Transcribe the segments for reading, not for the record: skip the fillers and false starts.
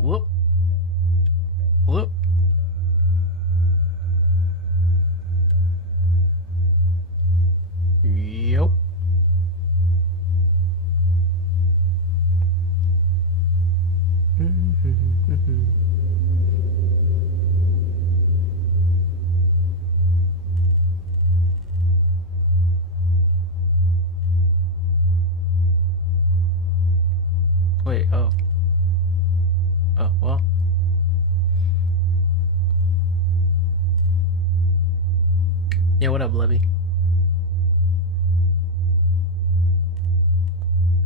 Whoop. Whoop. Yup. Wait, oh. Oh, well. Yeah, what up, Levy?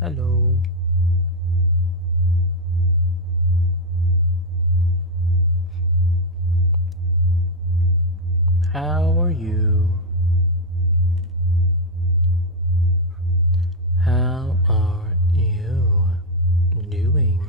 Hello. How are you? How are you doing?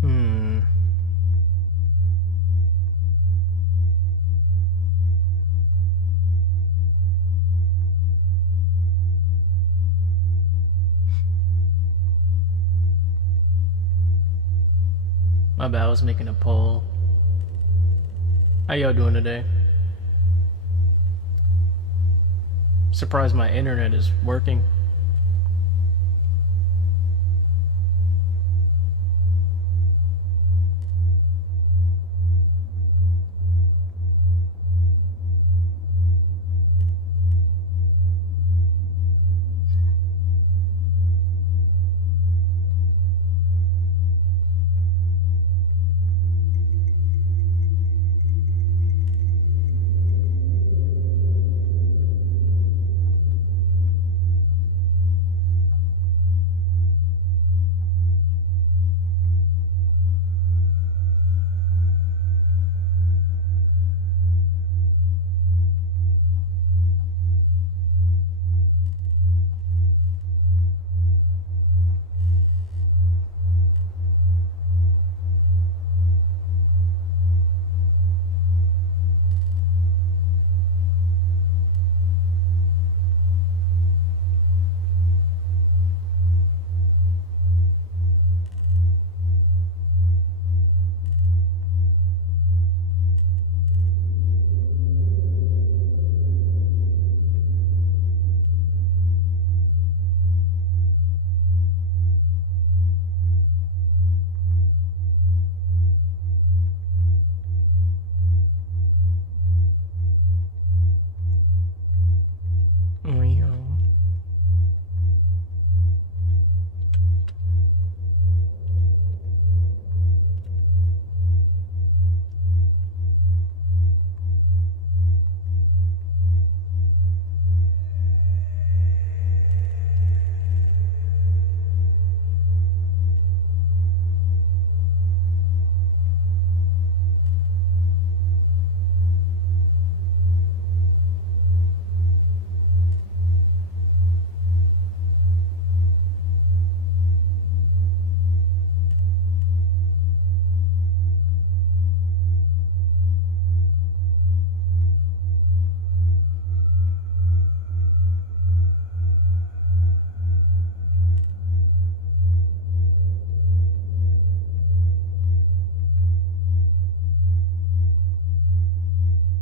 Hmm. My bad, I was making a poll. How y'all doing today? Surprised my internet is working.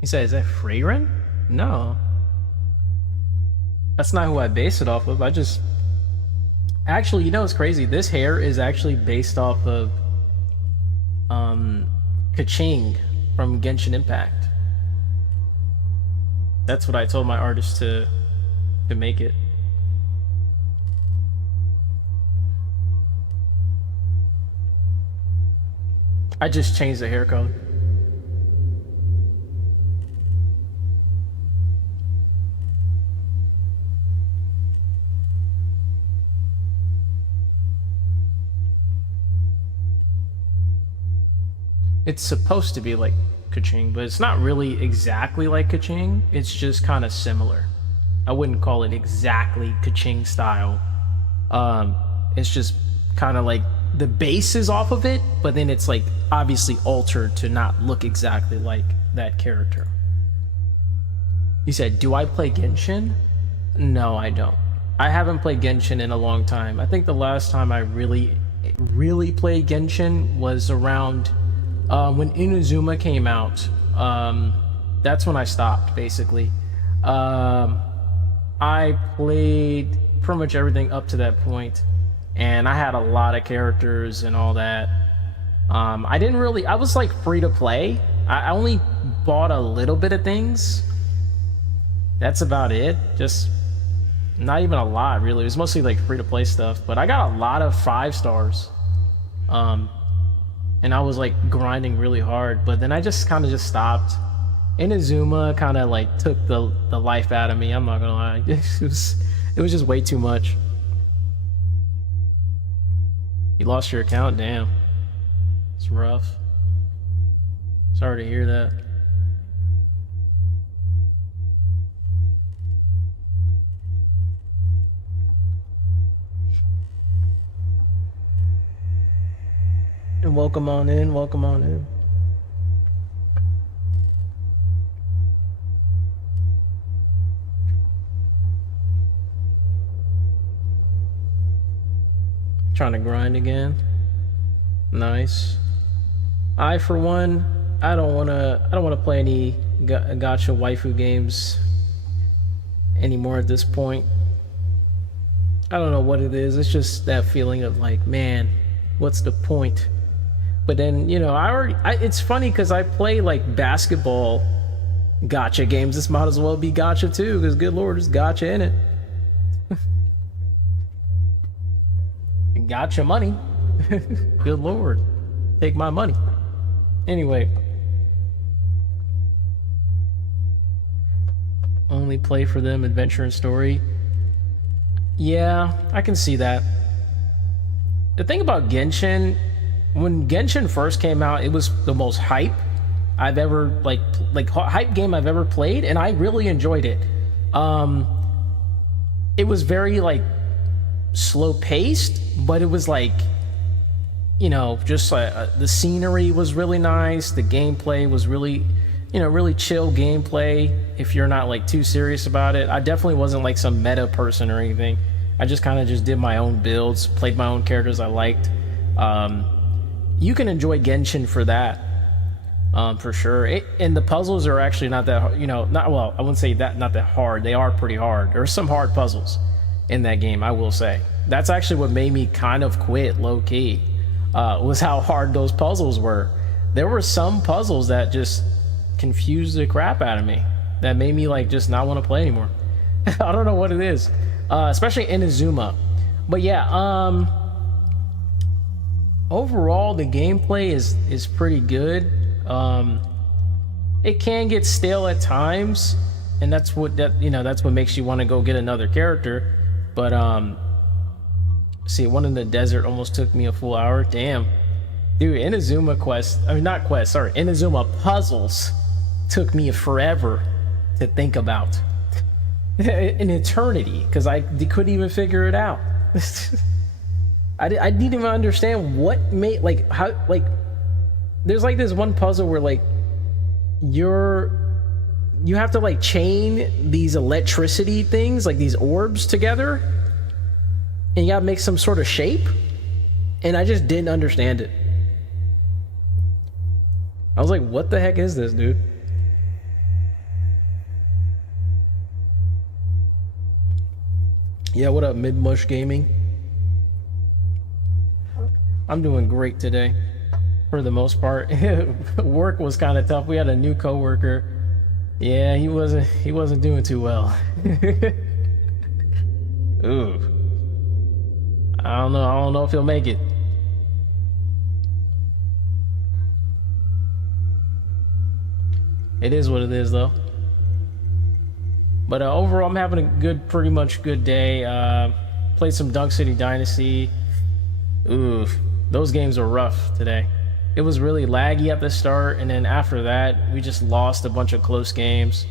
He said, is that Freyren? No. That's not who I base it off of. I just... Actually, you know what's crazy? This hair is actually based off of... Kaching from Genshin Impact. That's what I told my artist to to make it. I just changed the hair color. It's supposed to be like Kaching, but it's not really exactly like Kaching. It's just kind of similar. I wouldn't call it exactly Kaching style. It's just kind of like the base is off of it, but then it's like obviously altered to not look exactly like that character. You said, do I play Genshin? No, I don't. I haven't played Genshin in a long time. I think the last time I really played Genshin was around when Inazuma came out. That's when I stopped, basically. I played pretty much everything up to that point, and I had a lot of characters and all that. I was like free to play. I only bought a little bit of things. That's about it. Just not even a lot, really. It was mostly like free to play stuff, but I got a lot of 5 stars. And I was like grinding really hard, but then I just kind of stopped. Inazuma kind of like took the life out of me. I'm not gonna lie. It was just way too much. You lost your account? Damn. It's rough. Sorry to hear that. And welcome on in, welcome on in. Trying to grind again. Nice. I, for one, I don't wanna play any gacha waifu games anymore at this point. I don't know what it is. It's just that feeling of like, man, what's the point? But then, you know, it's funny because I play like basketball gacha games. This might as well be gacha too, because good lord, there's gacha in it. Gacha money. Good lord. Take my money. Anyway. Only play for them, adventure and story. Yeah, I can see that. The thing about Genshin, when Genshin first came out, it was the most hype I've ever like hype game I've ever played, and I really enjoyed it. It was very like slow paced, but it was like, you know, just the scenery was really nice. The gameplay was really, you know, really chill gameplay if you're not like too serious about it. I definitely wasn't like some meta person or anything. I just kind of just did my own builds, played my own characters I liked. You can enjoy Genshin for that, for sure. And the puzzles are actually not that, you know, not, well, I wouldn't say that not that hard. They are pretty hard. There are some hard puzzles in that game, I will say. That's actually what made me kind of quit low-key, was how hard those puzzles were. There were some puzzles that just confused the crap out of me, that made me like just not want to play anymore. I don't know what it is, especially Inazuma. But yeah, overall the gameplay is pretty good. It can get stale at times, and that's what makes you want to go get another character. But see, one in the desert almost took me a full hour. Damn, dude, Inazuma puzzles took me forever to think about. An eternity, because I couldn't even figure it out. I didn't even understand what made, like, how, like, there's like this one puzzle where like you have to like chain these electricity things, like these orbs together, and you gotta make some sort of shape, and I just didn't understand it. I was like, what the heck is this, dude? Yeah, what up, Mid-Mush Gaming? I'm doing great today, for the most part. Work was kind of tough. We had a new coworker. Yeah, he wasn't doing too well. Ooh. I don't know. I don't know if he'll make it. It is what it is, though. But overall, I'm having a good, pretty much good day. Played some Dunk City Dynasty. Ooh, those games were rough today. It was really laggy at the start, and then after that, we just lost a bunch of close games.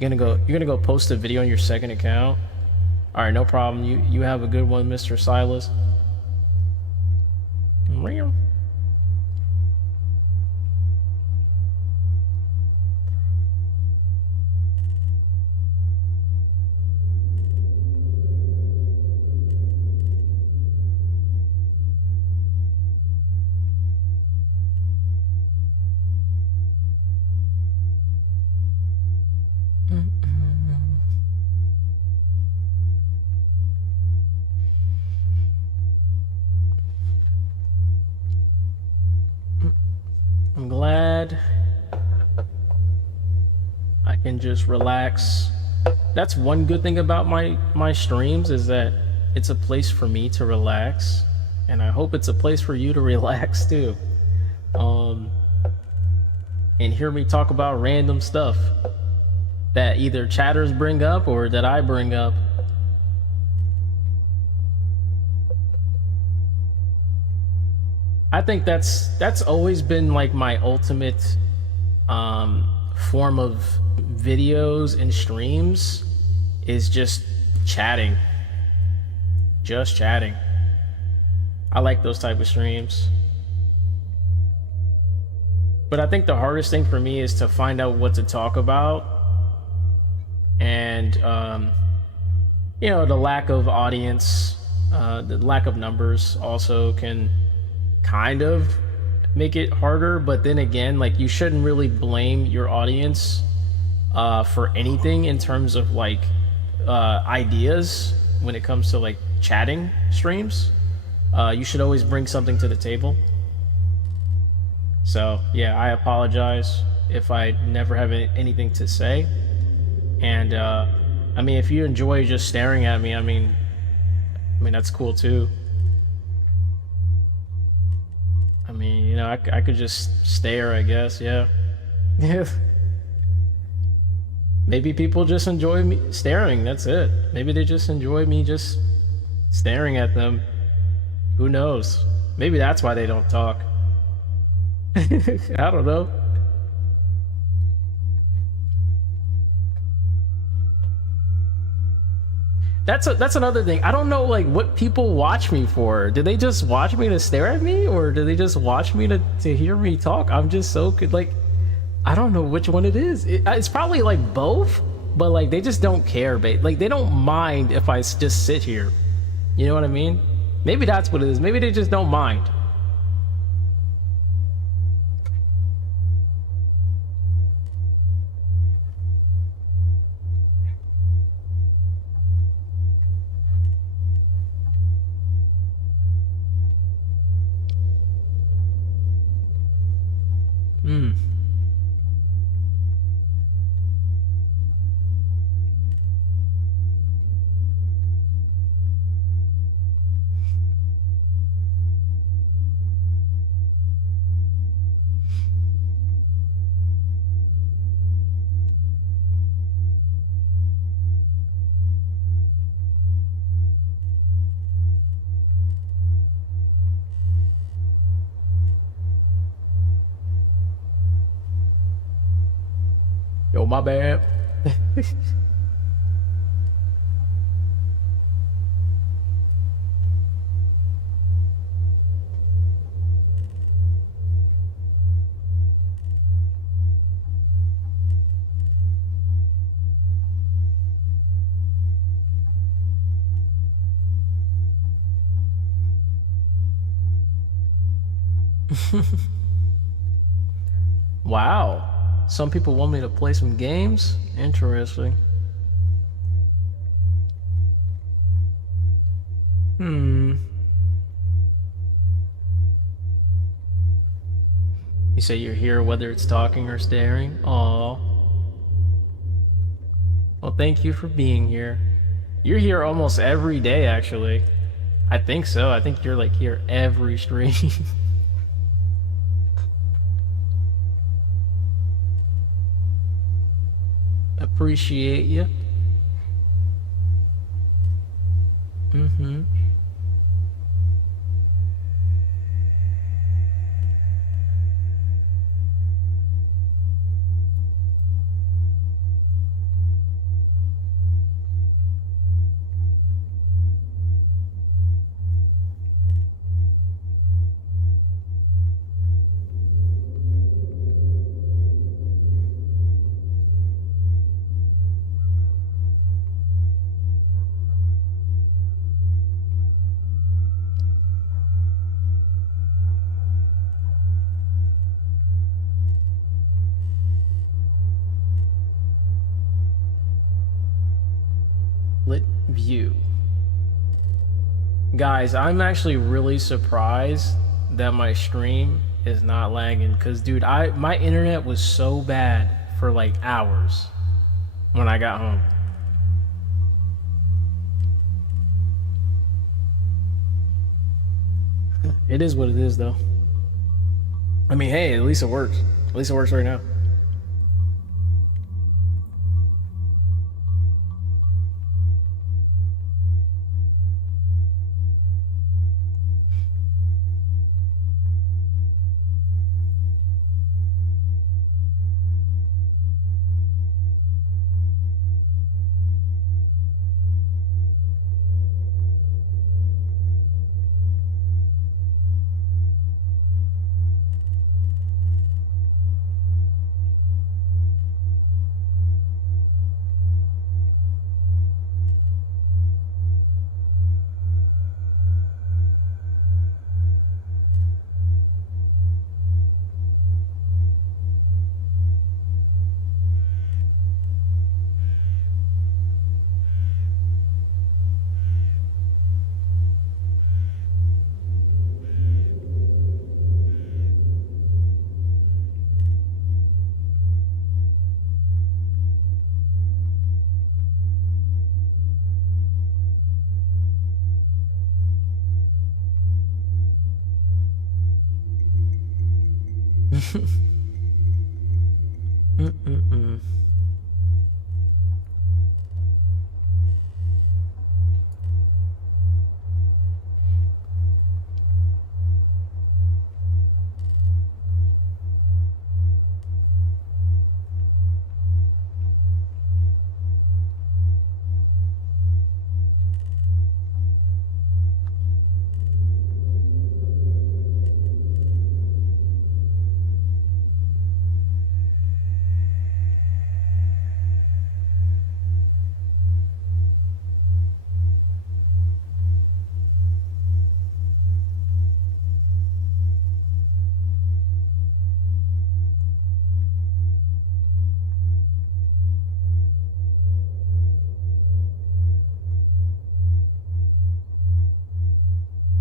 You're gonna go post a video on your second account. All right, no problem. You have a good one, Mr. Silas. I'm glad I can just relax. That's one good thing about my streams, is that it's a place for me to relax, and I hope it's a place for you to relax too. And hear me talk about random stuff that either chatters bring up or that I bring up. I think that's always been like my ultimate form of videos and streams, is just chatting. Just chatting. I like those type of streams. But I think the hardest thing for me is to find out what to talk about. And you know, the lack of audience, the lack of numbers also can kind of make it harder. But then again, like, you shouldn't really blame your audience for anything in terms of like ideas when it comes to like chatting streams. You should always bring something to the table. So yeah, I apologize if I never have anything to say. And I mean, if you enjoy just staring at me, I mean that's cool too. I mean, you know, I could just stare, I guess. Yeah. Maybe people just enjoy me staring. That's it. Maybe they just enjoy me just staring at them. Who knows? Maybe that's why they don't talk. I don't know. That's another thing. I don't know, like, what people watch me for. Do they just watch me to stare at me, or do they just watch me to hear me talk? I'm just so good. Like, I don't know which one it is. It's probably like both, but like they just don't care. Like, they don't mind if I just sit here. You know what I mean? Maybe that's what it is. Maybe they just don't mind. Hmm. Yo, my bad. Wow. Some people want me to play some games? Interesting. Hmm. You say you're here whether it's talking or staring? Aw. Well, thank you for being here. You're here almost every day, actually. I think so. I think you're like here every stream. Appreciate you. Mm-hmm. Lit view. Guys, I'm actually really surprised that my stream is not lagging because dude, my internet was so bad for like hours when I got home. It is what it is though. I mean, hey, at least it works. At least it works right now. Mm-mm-mm.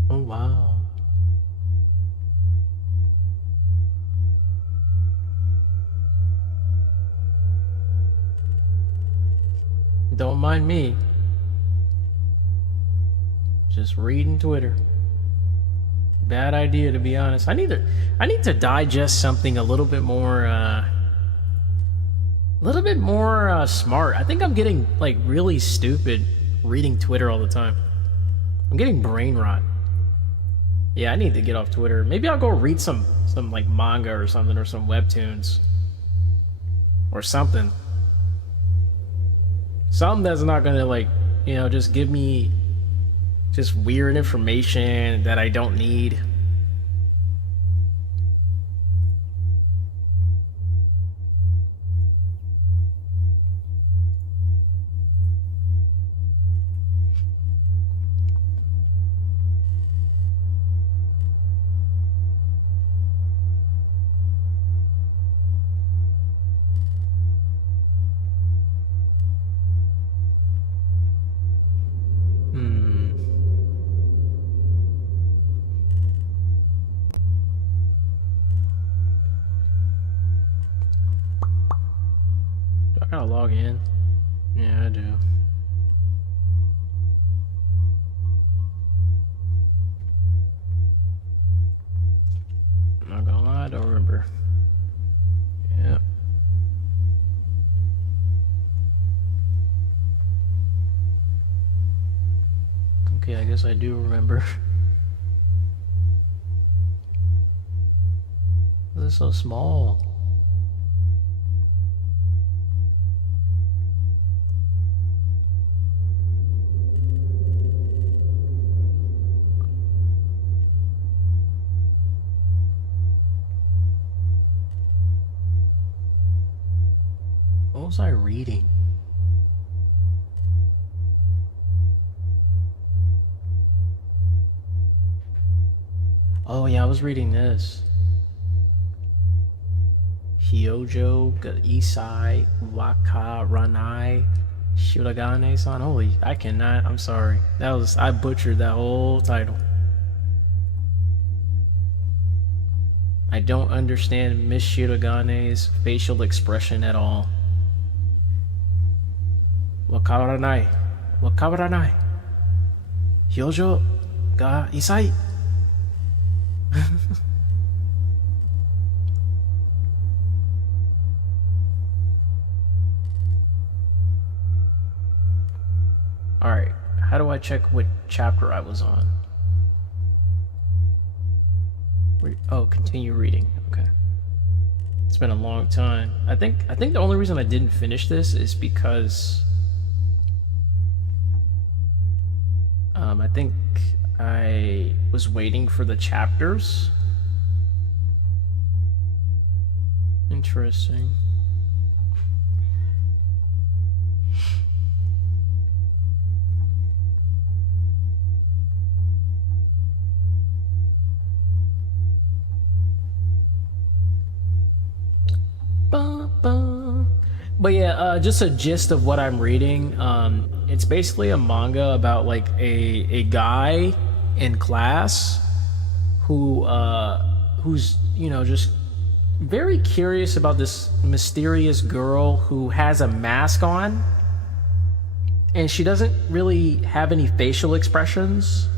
Oh wow. Don't mind me. Just reading Twitter. Bad idea, to be honest. I need to digest something a little bit more smart. I think I'm getting like really stupid reading Twitter all the time. I'm getting brain rot. Yeah, I need to get off Twitter. Maybe I'll go read some like manga or something, or some webtoons or something. Something that's not gonna like, just give me just weird information that I don't need. Do I gotta log in? Yeah, I do. Not gonna lie, I don't remember. Yeah. Okay, I guess I do remember. This is so small. What was I reading? Oh yeah, I was reading this. Hyojo ga Isai Waka Ranai Shiragane-san. Holy, I cannot. I'm sorry. I butchered that whole title. I don't understand Miss Shiragane's facial expression at all. Wakaranai. Wakaranai. Hyojo ga Isai. Alright, how do I check what chapter I was on? Oh, continue reading. Okay. It's been a long time. I think the only reason I didn't finish this is because I think I was waiting for the chapters. Interesting. But yeah, just a gist of what I'm reading. It's basically a manga about like a guy in class who's just very curious about this mysterious girl who has a mask on, and she doesn't really have any facial expressions,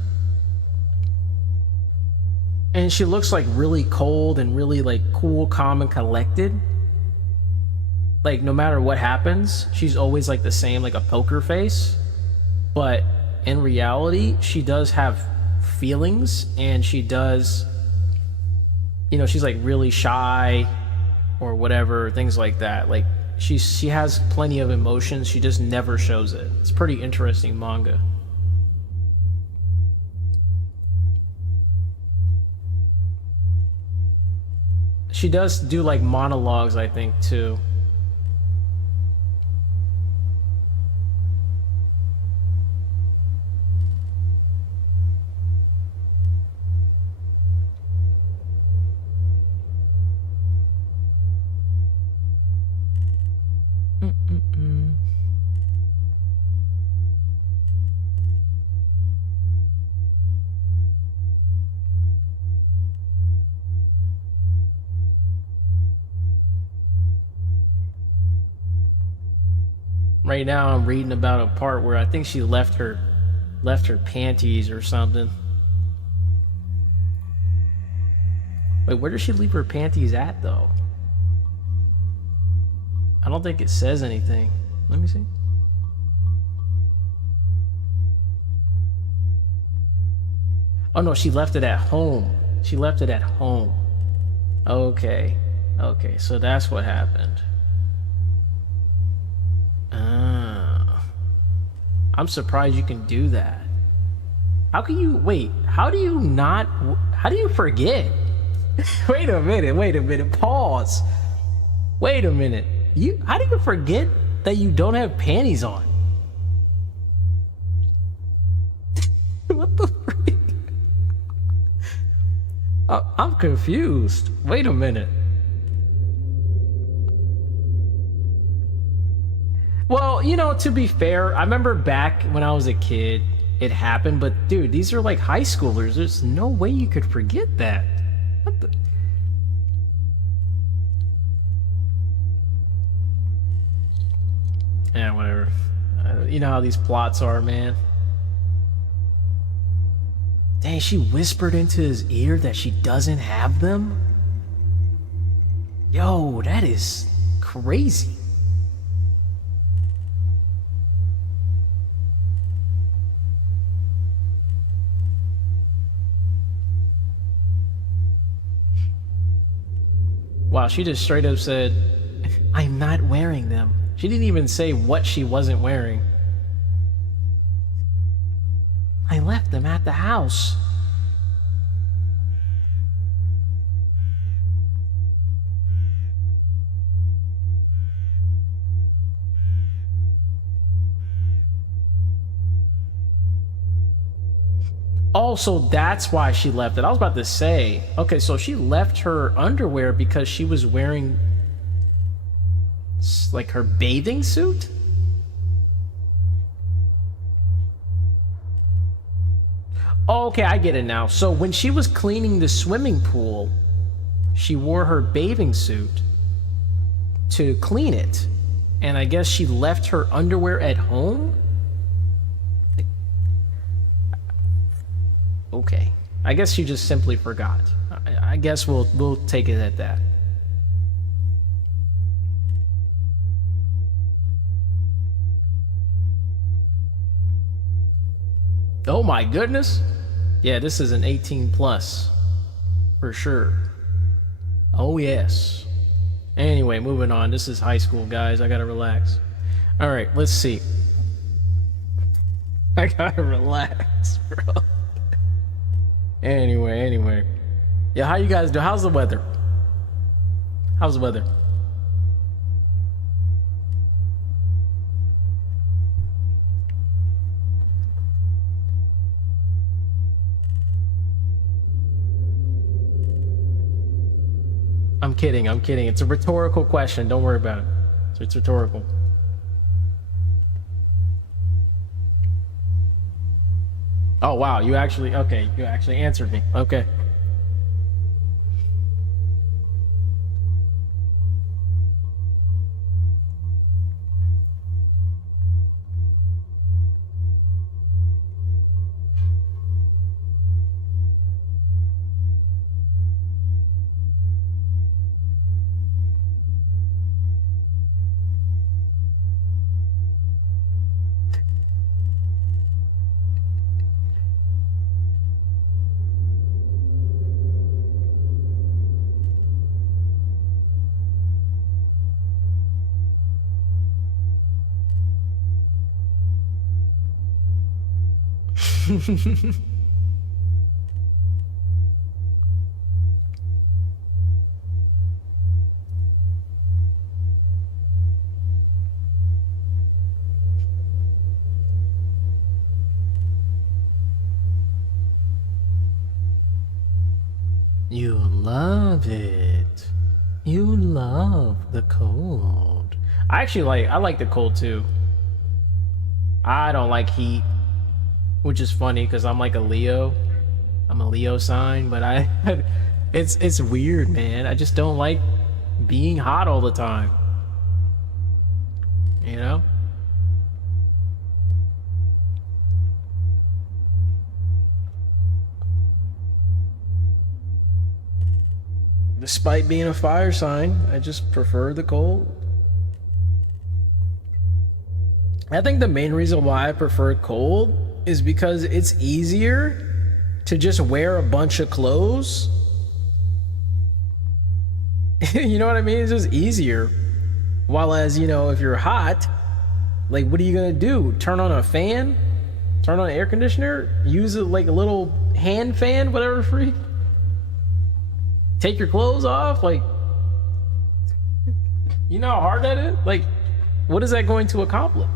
and she looks like really cold and really like cool, calm, and collected. Like no matter what happens, she's always like the same, like a poker face. But in reality, she does have feelings, and she does, she's like really shy or whatever, things like that. Like she has plenty of emotions, she just never shows it. It's pretty interesting manga. She does do like monologues, I think, too. Right now I'm reading about a part where I think she left her panties or something. Wait, where does she leave her panties at though? I don't think it says anything. Let me see. Oh no, she left it at home. She left it at home. Okay. Okay, so that's what happened. I'm surprised you can do that. How can you wait? How do you forget? Wait a minute, pause. Wait a minute. How do you forget that you don't have panties on? What the freak? I'm confused. Wait a minute. Well, to be fair, I remember back when I was a kid, it happened, but dude, these are like high schoolers. There's no way you could forget that. What the? Yeah, whatever. You know how these plots are, man. Dang, she whispered into his ear that she doesn't have them? Yo, that is crazy. Wow, she just straight up said, I'm not wearing them. She didn't even say what she wasn't wearing. I left them at the house. Also, that's why she left it. I was about to say, okay, so she left her underwear because she was wearing like her bathing suit? Oh, okay, I get it now. So when she was cleaning the swimming pool, she wore her bathing suit to clean it. And I guess she left her underwear at home? Okay. I guess she just simply forgot. I guess we'll take it at that. Oh my goodness. Yeah, this is an 18 plus. For sure. Oh yes. Anyway, moving on. This is high school, guys. I gotta relax. Alright, let's see. I gotta relax, bro. Anyway. Yeah, how you guys do? How's the weather? How's the weather? I'm kidding. It's a rhetorical question. Don't worry about it. It's rhetorical. Oh, wow. You actually answered me. Okay. You love it. You love the cold. I like the cold too. I don't like heat, which is funny because I'm like a Leo. I'm a Leo sign, but it's weird, man. I just don't like being hot all the time. You know? Despite being a fire sign, I just prefer the cold. I think the main reason why I prefer cold is because it's easier to just wear a bunch of clothes. You know what I mean? It's just easier. While as, if you're hot, like what are you gonna do? Turn on a fan? Turn on an air conditioner? Use it like a little hand fan, whatever free? Take your clothes off? Like, you know how hard that is? Like, what is that going to accomplish?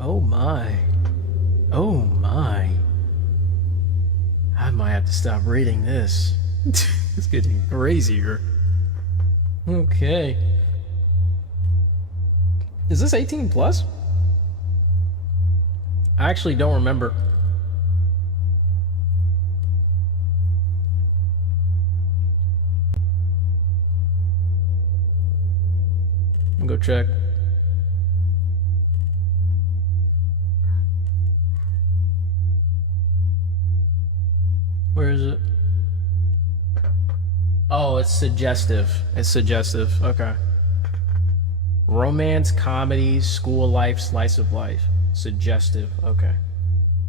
Oh my. Oh my. I might have to stop reading this. It's getting crazier. Okay. Is this 18 plus? I actually don't remember. I'm gonna go check. Where is it? Oh, it's suggestive. It's suggestive. Okay. Romance, comedy, school life, slice of life. Suggestive. Okay.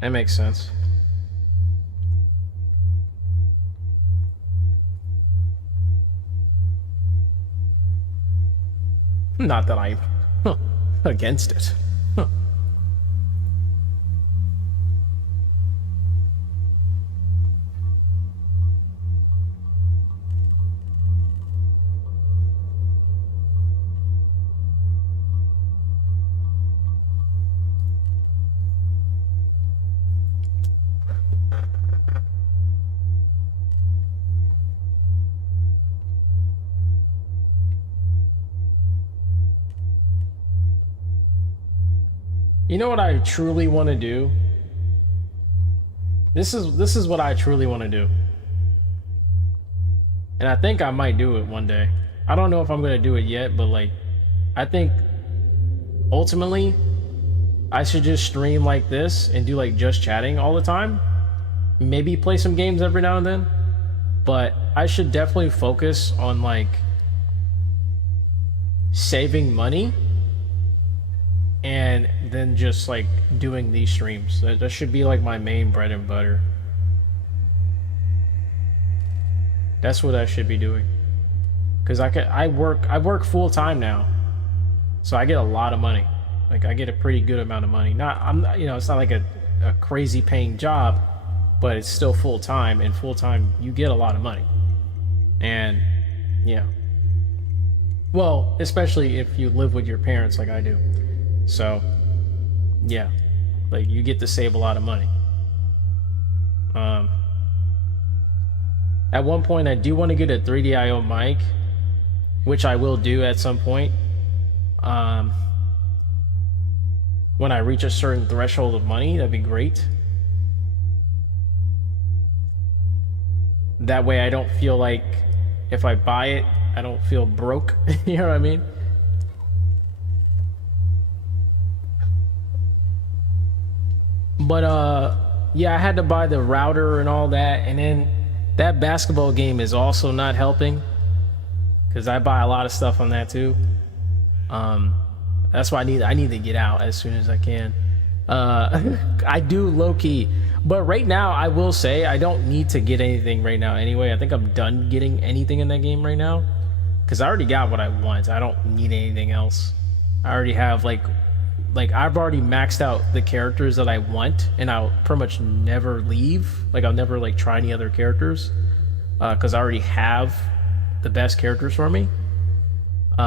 That makes sense. Not that I'm against it. You know what I truly want to do? This is what I truly want to do. And I think I might do it one day. I don't know if I'm going to do it yet, but like I think ultimately I should just stream like this and do like just chatting all the time. Maybe play some games every now and then. But I should definitely focus on like saving money and then just like doing these streams. That should be like my main bread and butter. That's what I should be doing. Cause I work full time now, so I get a lot of money. Like I get a pretty good amount of money. It's not like a crazy paying job, but it's still full time. And full time, you get a lot of money. And yeah, well, especially if you live with your parents like I do. So, yeah, like you get to save a lot of money. At one point, I do want to get a 3DIO mic, which I will do at some point. When I reach a certain threshold of money, that'd be great. That way, I don't feel like if I buy it, I don't feel broke. You know what I mean? But yeah, I had to buy the router and all that, and then that basketball game is also not helping because I buy a lot of stuff on that too. That's why I need to get out as soon as I can. I do low key, but right now I will say I don't need to get anything right now anyway. I think I'm done getting anything in that game right now because I already got what I want. I don't need anything else. I already have like I've already maxed out the characters that I want, and I'll pretty much never leave. Like I'll never like try any other characters because I already have the best characters for me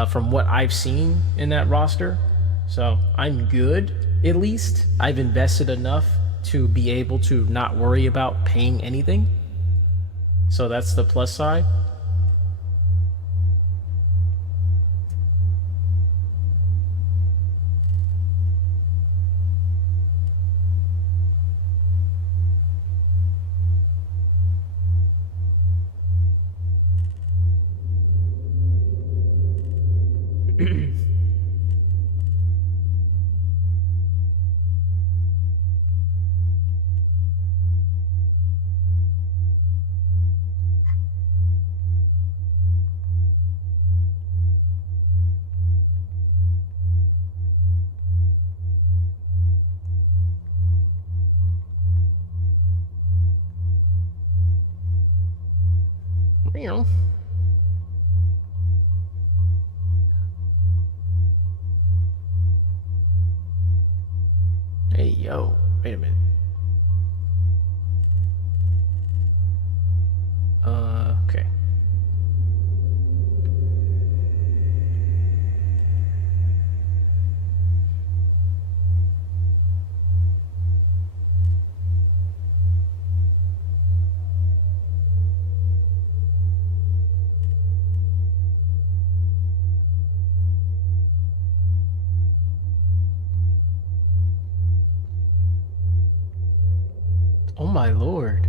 from what I've seen in that roster. So I'm good. At least I've invested enough to be able to not worry about paying anything. So that's the plus side. You know. Hey, yo, wait a minute. Okay. Oh my lord.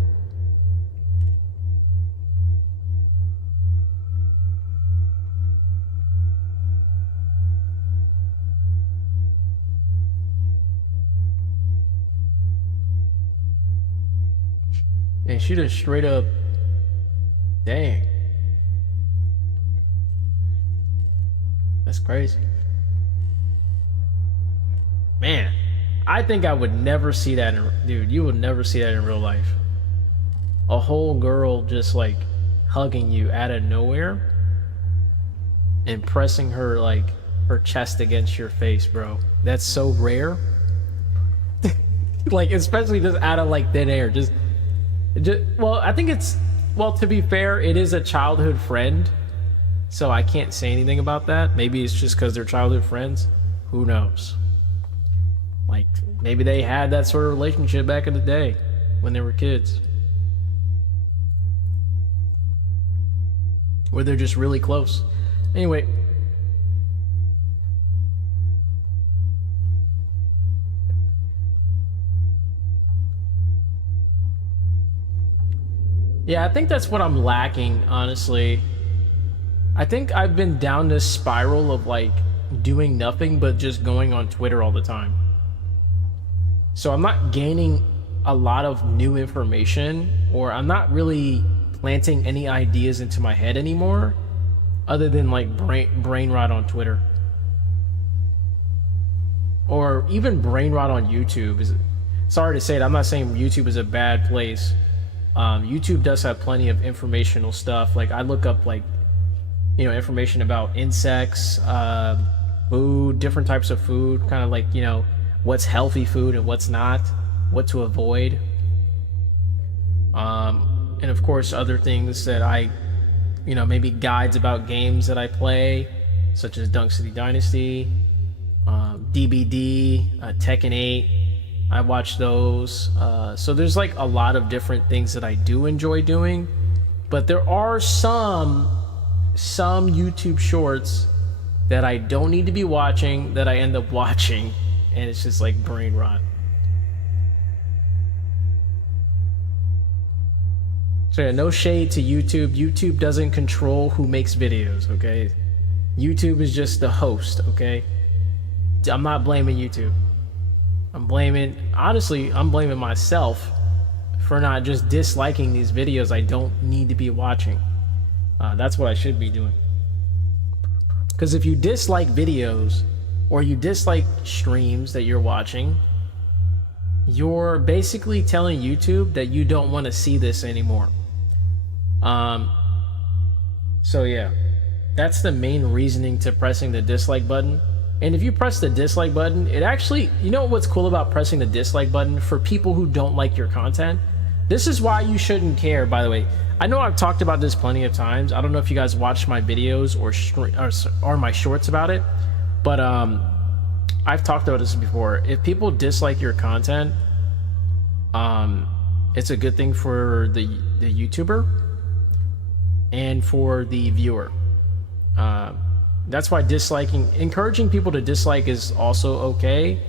And she just straight up, dang. That's crazy. Man, I think I would never see that dude, you would never see that in real life. A whole girl just like hugging you out of nowhere and pressing her like her chest against your face, bro. That's so rare. Like, especially just out of like thin air. Just well, I think it's, well, to be fair, it is a childhood friend, so I can't say anything about that. Maybe it's just because they're childhood friends. Who knows? Like, maybe they had that sort of relationship back in the day when they were kids, where they're just really close. Anyway. Yeah, I think that's what I'm lacking, honestly. I think I've been down this spiral of like doing nothing but just going on Twitter all the time. So I'm not gaining a lot of new information, or I'm not really planting any ideas into my head anymore, other than like brain rot on Twitter. Or even brain rot on YouTube. Sorry to say it, I'm not saying YouTube is a bad place. YouTube does have plenty of informational stuff. Like, I look up like, you know, information about insects, food, different types of food, kind of like, you know, what's healthy food and what's not, what to avoid. And of course, other things that I, you know, maybe guides about games that I play, such as Dunk City Dynasty, DBD, Tekken 8. I watch those. So there's like a lot of different things that I do enjoy doing, but there are some YouTube shorts that I don't need to be watching that I end up watching, and it's just like brain rot. So yeah, no shade to YouTube. YouTube doesn't control who makes videos, okay? YouTube is just the host, okay? I'm not blaming YouTube. I'm blaming myself for not just disliking these videos I don't need to be watching. That's what I should be doing. Because if you dislike videos or you dislike streams that you're watching, you're basically telling YouTube that you don't want to see this anymore. So yeah, that's the main reasoning to pressing the dislike button. And if you press the dislike button, it actually, you know what's cool about pressing the dislike button for people who don't like your content? This is why you shouldn't care, by the way. I know I've talked about this plenty of times. I don't know if you guys watched my videos or my shorts about it, but I've talked about this before. If people dislike your content, it's a good thing for the YouTuber and for the viewer. That's why encouraging people to dislike is also okay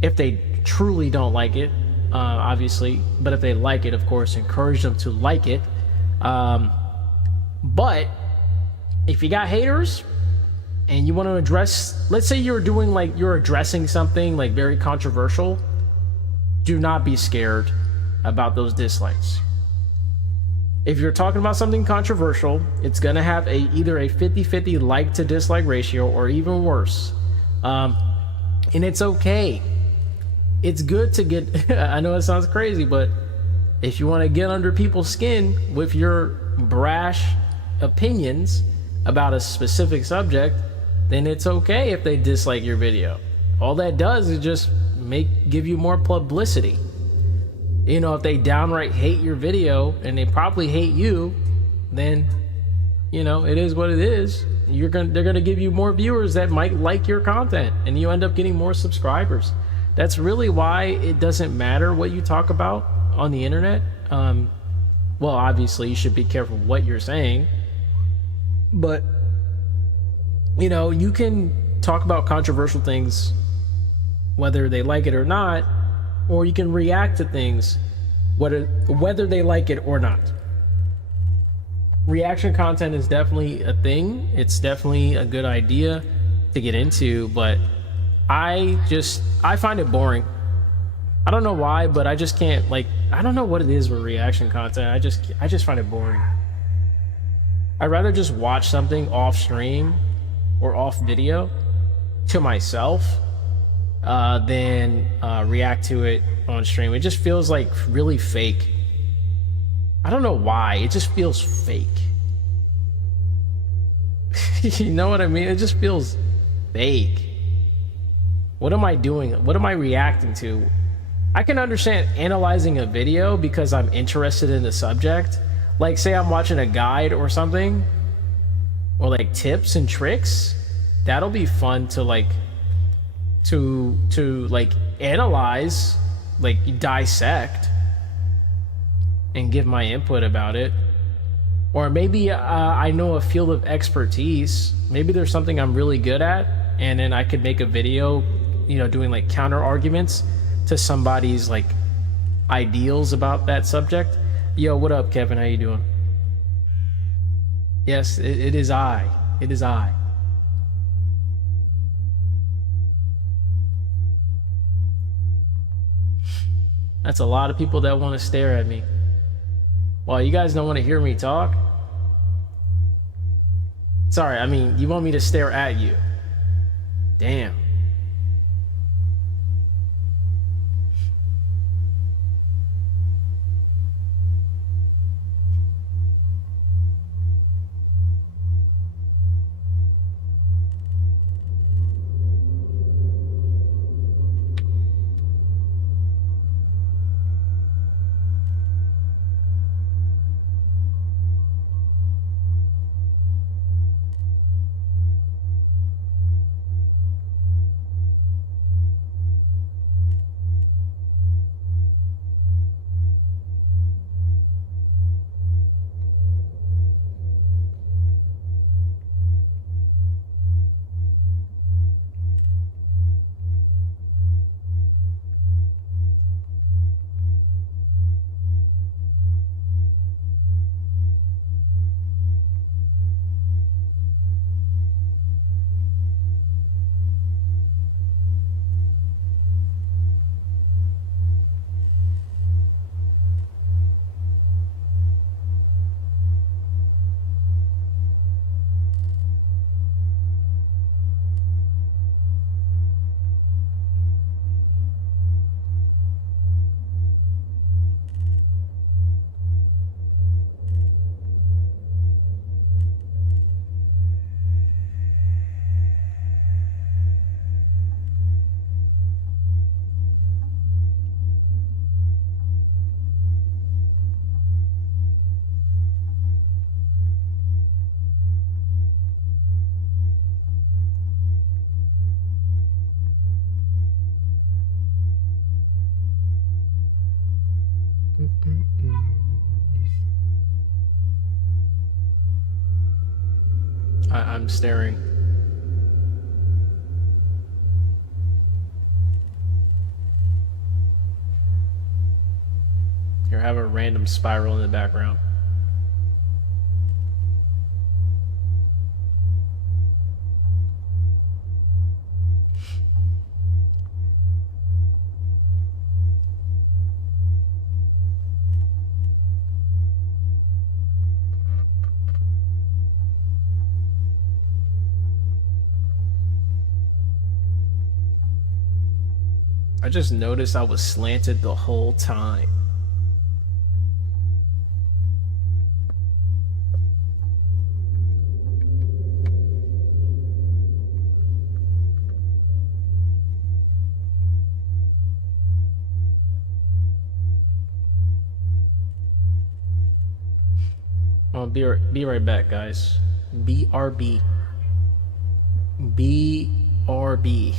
if they truly don't like it, obviously. But if they like it, of course, encourage them to like it. But if you got haters and you want to address, let's say you're addressing something like very controversial, do not be scared about those dislikes. If you're talking about something controversial, it's going to have either a 50-50 like to dislike ratio or even worse. And it's okay. It's good to get, I know it sounds crazy, but if you want to get under people's skin with your brash opinions about a specific subject, then it's okay if they dislike your video. All that does is just give you more publicity. You know, if they downright hate your video, and they probably hate you, then, you know, it is what it is. They're gonna give you more viewers that might like your content, and you end up getting more subscribers. That's really why it doesn't matter what you talk about on the internet. Well, obviously you should be careful what you're saying, but you know, you can talk about controversial things whether they like it or not, or you can react to things whether they like it or not. Reaction content is definitely a thing. It's definitely a good idea to get into, but I find it boring. I don't know why, but I just can't, like, I don't know what it is with reaction content. I just find it boring. I'd rather just watch something off stream or off video to myself than react to it on stream. It just feels like really fake. I don't know why. It just feels fake. You know what I mean? It just feels fake. What am I doing? What am I reacting to? I can understand analyzing a video because I'm interested in the subject. Like, say I'm watching a guide or something, or like tips and tricks. That'll be fun to like analyze, like dissect, and give my input about it. Or maybe I know a field of expertise. Maybe there's something I'm really good at, and then I could make a video, you know, doing like counter arguments to somebody's like ideals about that subject. Yo, what up, Kevin? How you doing? Yes, it is I. It is I. That's a lot of people that want to stare at me. Well, you guys don't want to hear me talk? Sorry, I mean, you want me to stare at you. Damn. I'm staring. Here, have a random spiral in the background. I just noticed I was slanted the whole time. I'll be right back, guys. BRB. BRB.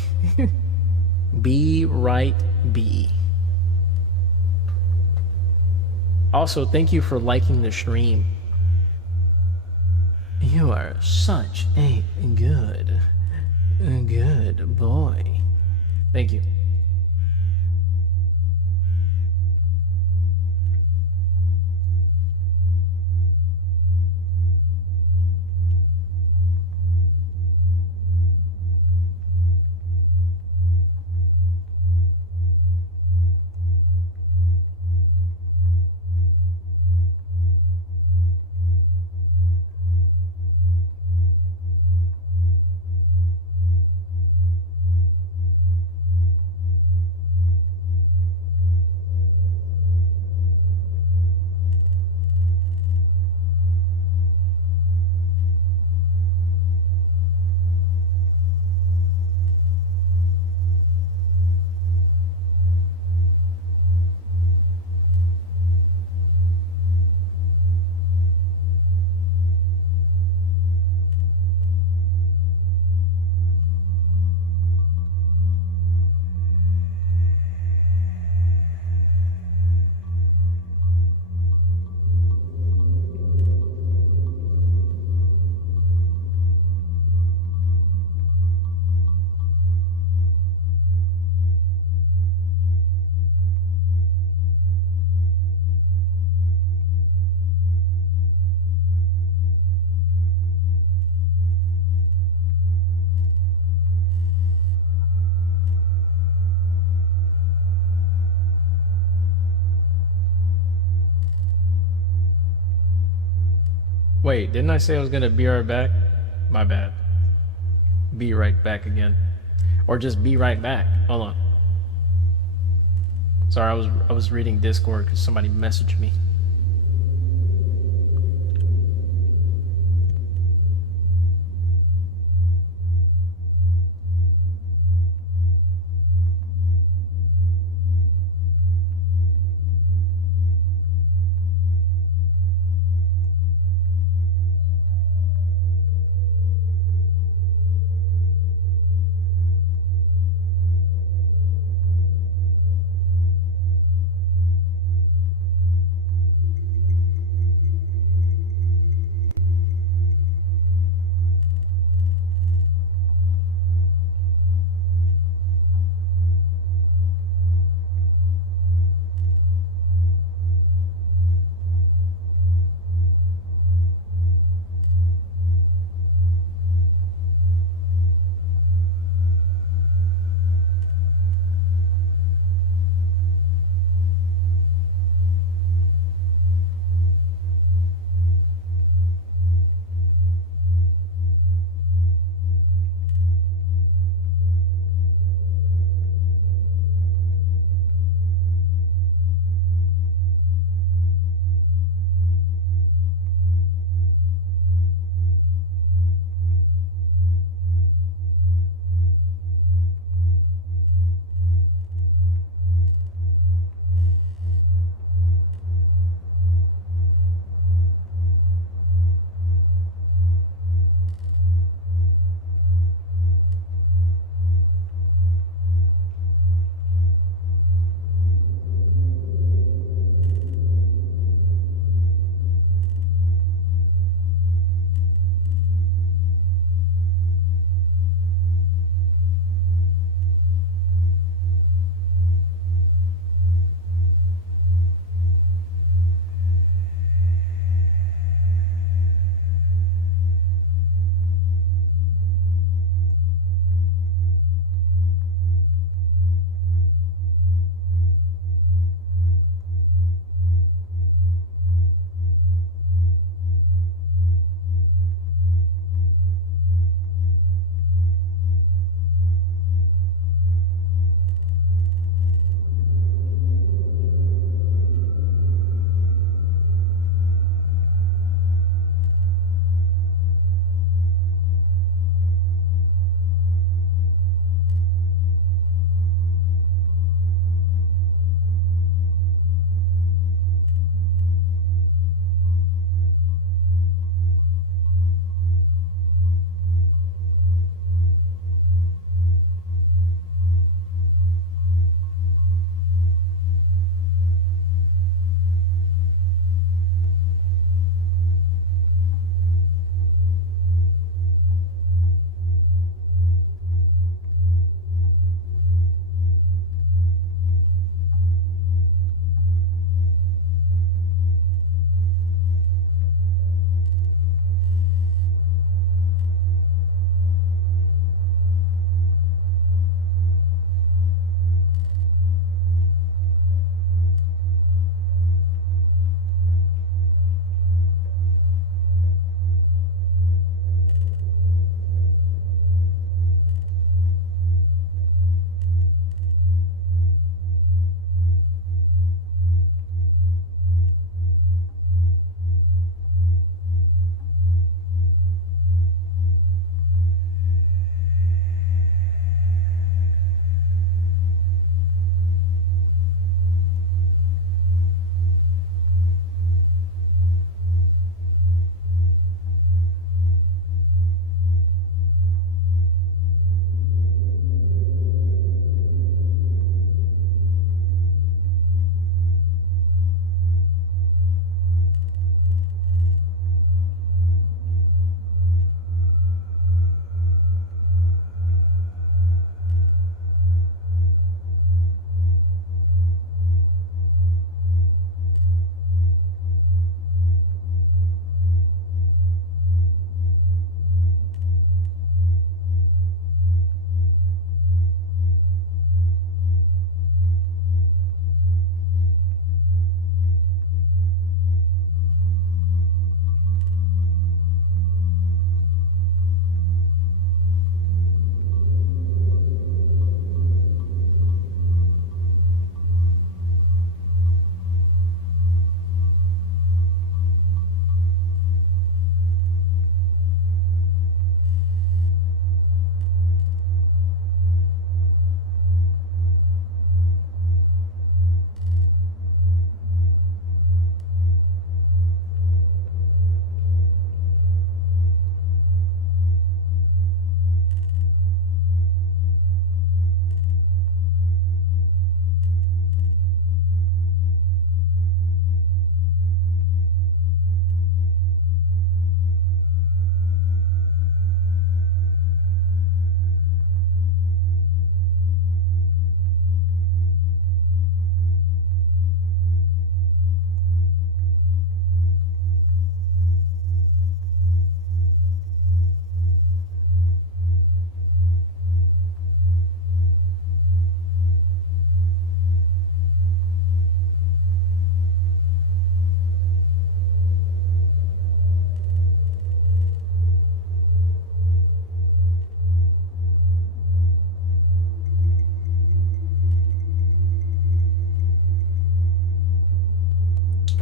Be right, be. Also, thank you for liking the stream. You are such a good boy. Thank you. Wait, didn't I say I was gonna be right back? My bad. Be right back again. Or just be right back. Hold on. Sorry, I was reading Discord because somebody messaged me.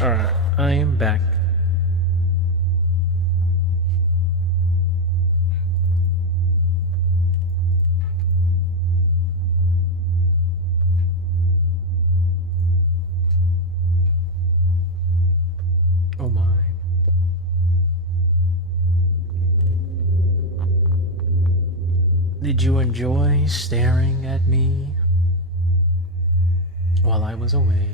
Alright, I am back. Oh my. Did you enjoy staring at me while I was away?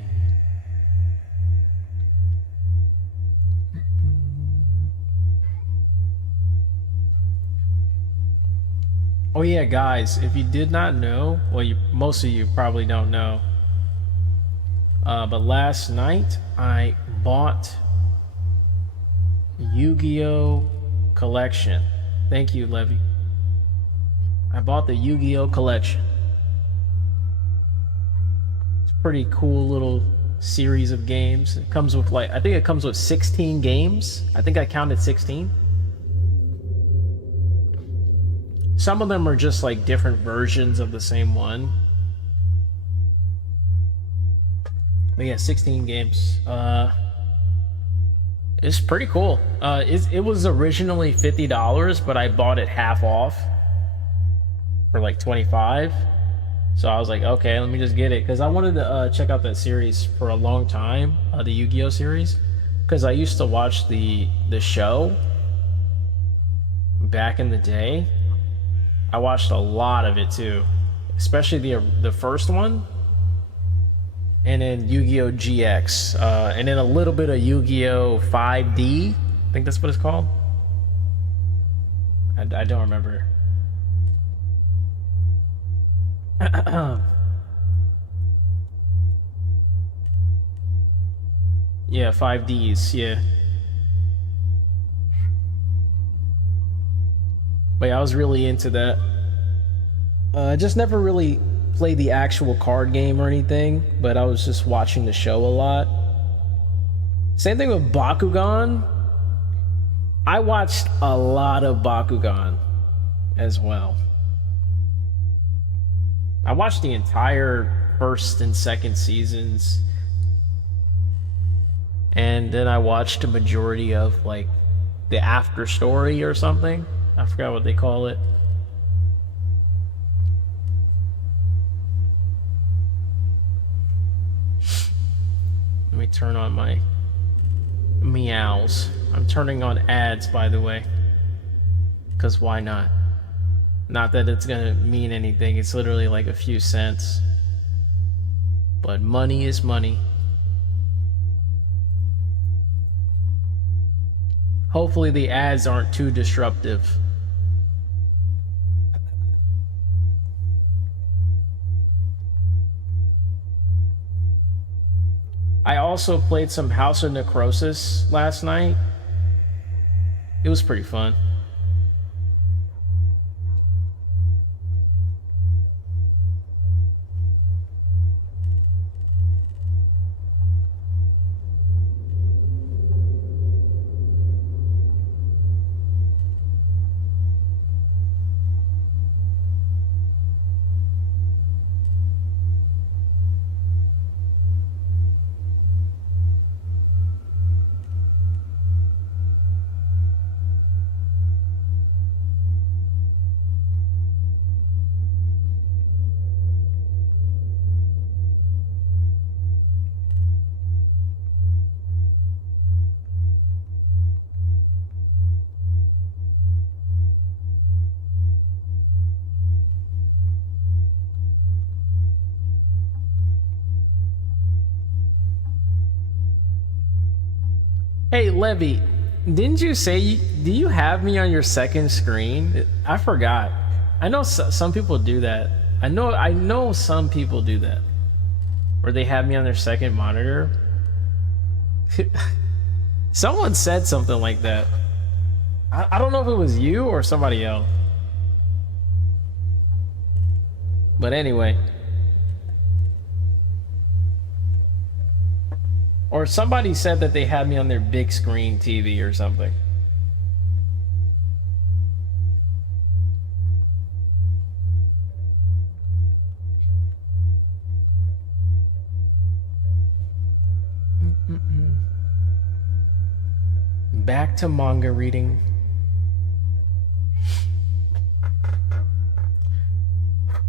Oh yeah, guys, if you did not know, well, most of you probably don't know, but last night I bought Yu-Gi-Oh! Collection. Thank you, Levy. I bought the Yu-Gi-Oh! Collection. It's a pretty cool little series of games. It comes with I think it comes with 16 games. I think I counted 16. Some of them are just like different versions of the same one. But yeah, 16 games. It's pretty cool. It was originally $50, but I bought it half off for like 25. So I was like, okay, let me just get it, because I wanted to check out that series for a long time, the Yu-Gi-Oh series, because I used to watch the show back in the day. I watched a lot of it too, especially the first one, and then Yu-Gi-Oh GX, and then a little bit of Yu-Gi-Oh 5D. I think that's what it's called. I don't remember. Yeah, 5Ds, yeah. But yeah, I was really into that. I just never really played the actual card game or anything, but I was just watching the show a lot. Same thing with Bakugan. I watched a lot of Bakugan as well. I watched the entire first and second seasons, and then I watched a majority of like the after story or something. I forgot what they call it. Let me turn on my meows. I'm turning on ads, by the way, because why not? Not that it's gonna mean anything, it's literally like a few cents. But money is money. Hopefully the ads aren't too disruptive. I also played some House of Necrosis last night. It was pretty fun. Hey, Levy, didn't you say, do you have me on your second screen? I forgot. I know some people do that. I know some people do that, where they have me on their second monitor. Someone said something like that. I don't know if it was you or somebody else. But anyway. Or somebody said that they had me on their big screen TV or something. Back to manga reading.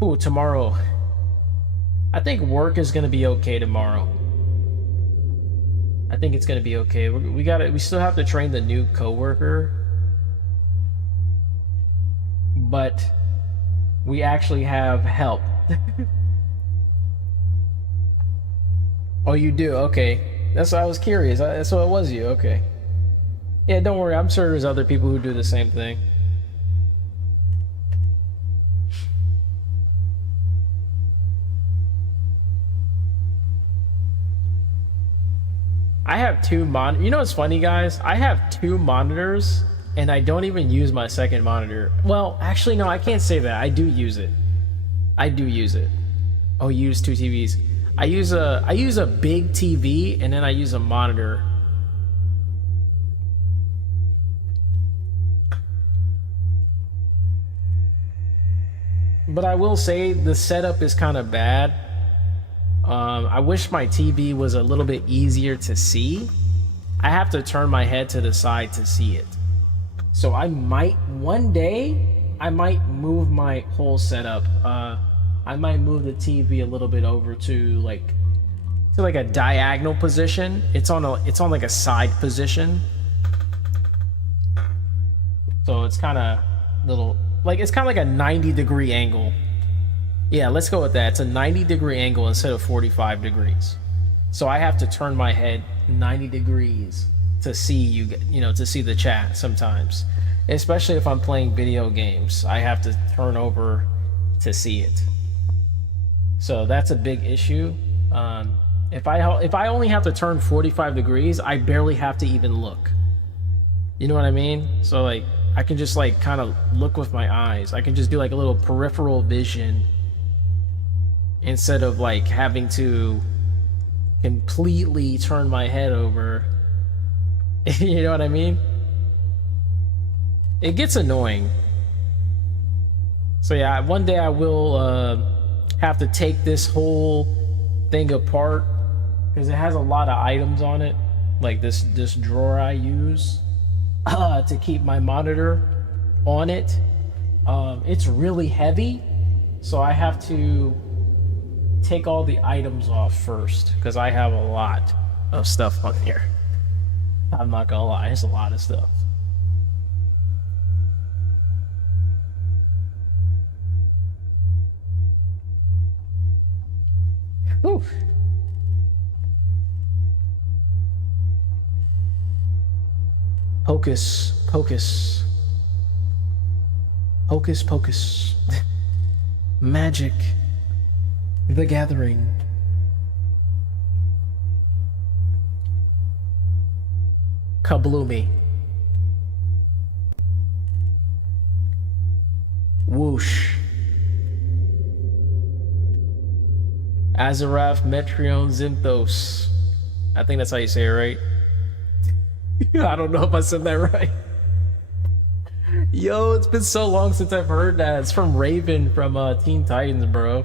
Ooh, tomorrow. I think work is gonna be okay tomorrow. I think it's gonna be okay. We still have to train the new coworker, but we actually have help. Oh, you do? Okay. That's why I was curious. That's what it was you. Okay. Yeah, don't worry. I'm sure there's other people who do the same thing. I have two You know what's funny, guys? I have two monitors, and I don't even use my second monitor. Well, actually, no, I can't say that. I do use it. I do use it. Oh, you use two TVs. I use a big TV, and then I use a monitor. But I will say the setup is kind of bad. I wish my TV was a little bit easier to see. I have to turn my head to the side to see it. So I might, one day, I might move my whole setup. I might move the TV a little bit over to like a diagonal position. It's on like a side position. So it's kind of it's kind of like a 90-degree angle. Yeah, let's go with that. It's a 90-degree angle instead of 45 degrees. So I have to turn my head 90 degrees to see you know, to see the chat sometimes. Especially if I'm playing video games, I have to turn over to see it. So that's a big issue. If I only have to turn 45 degrees, I barely have to even look. You know what I mean? So like I can just like kind of look with my eyes. I can just do like a little peripheral vision instead of like having to completely turn my head over. You know what I mean? It gets annoying. So yeah, one day I will have to take this whole thing apart because it has a lot of items on it, like this drawer I use to keep my monitor on it. It's really heavy, so I have to take all the items off first because I have a lot of stuff on here. I'm not gonna lie, it's a lot of stuff. Whew. Hocus pocus. Hocus pocus. Magic. The Gathering. Kabloomy. Whoosh. Azarath Metrion Zinthos. I think that's how you say it, right? I don't know if I said that right. Yo, it's been so long since I've heard that. It's from Raven from Teen Titans, bro.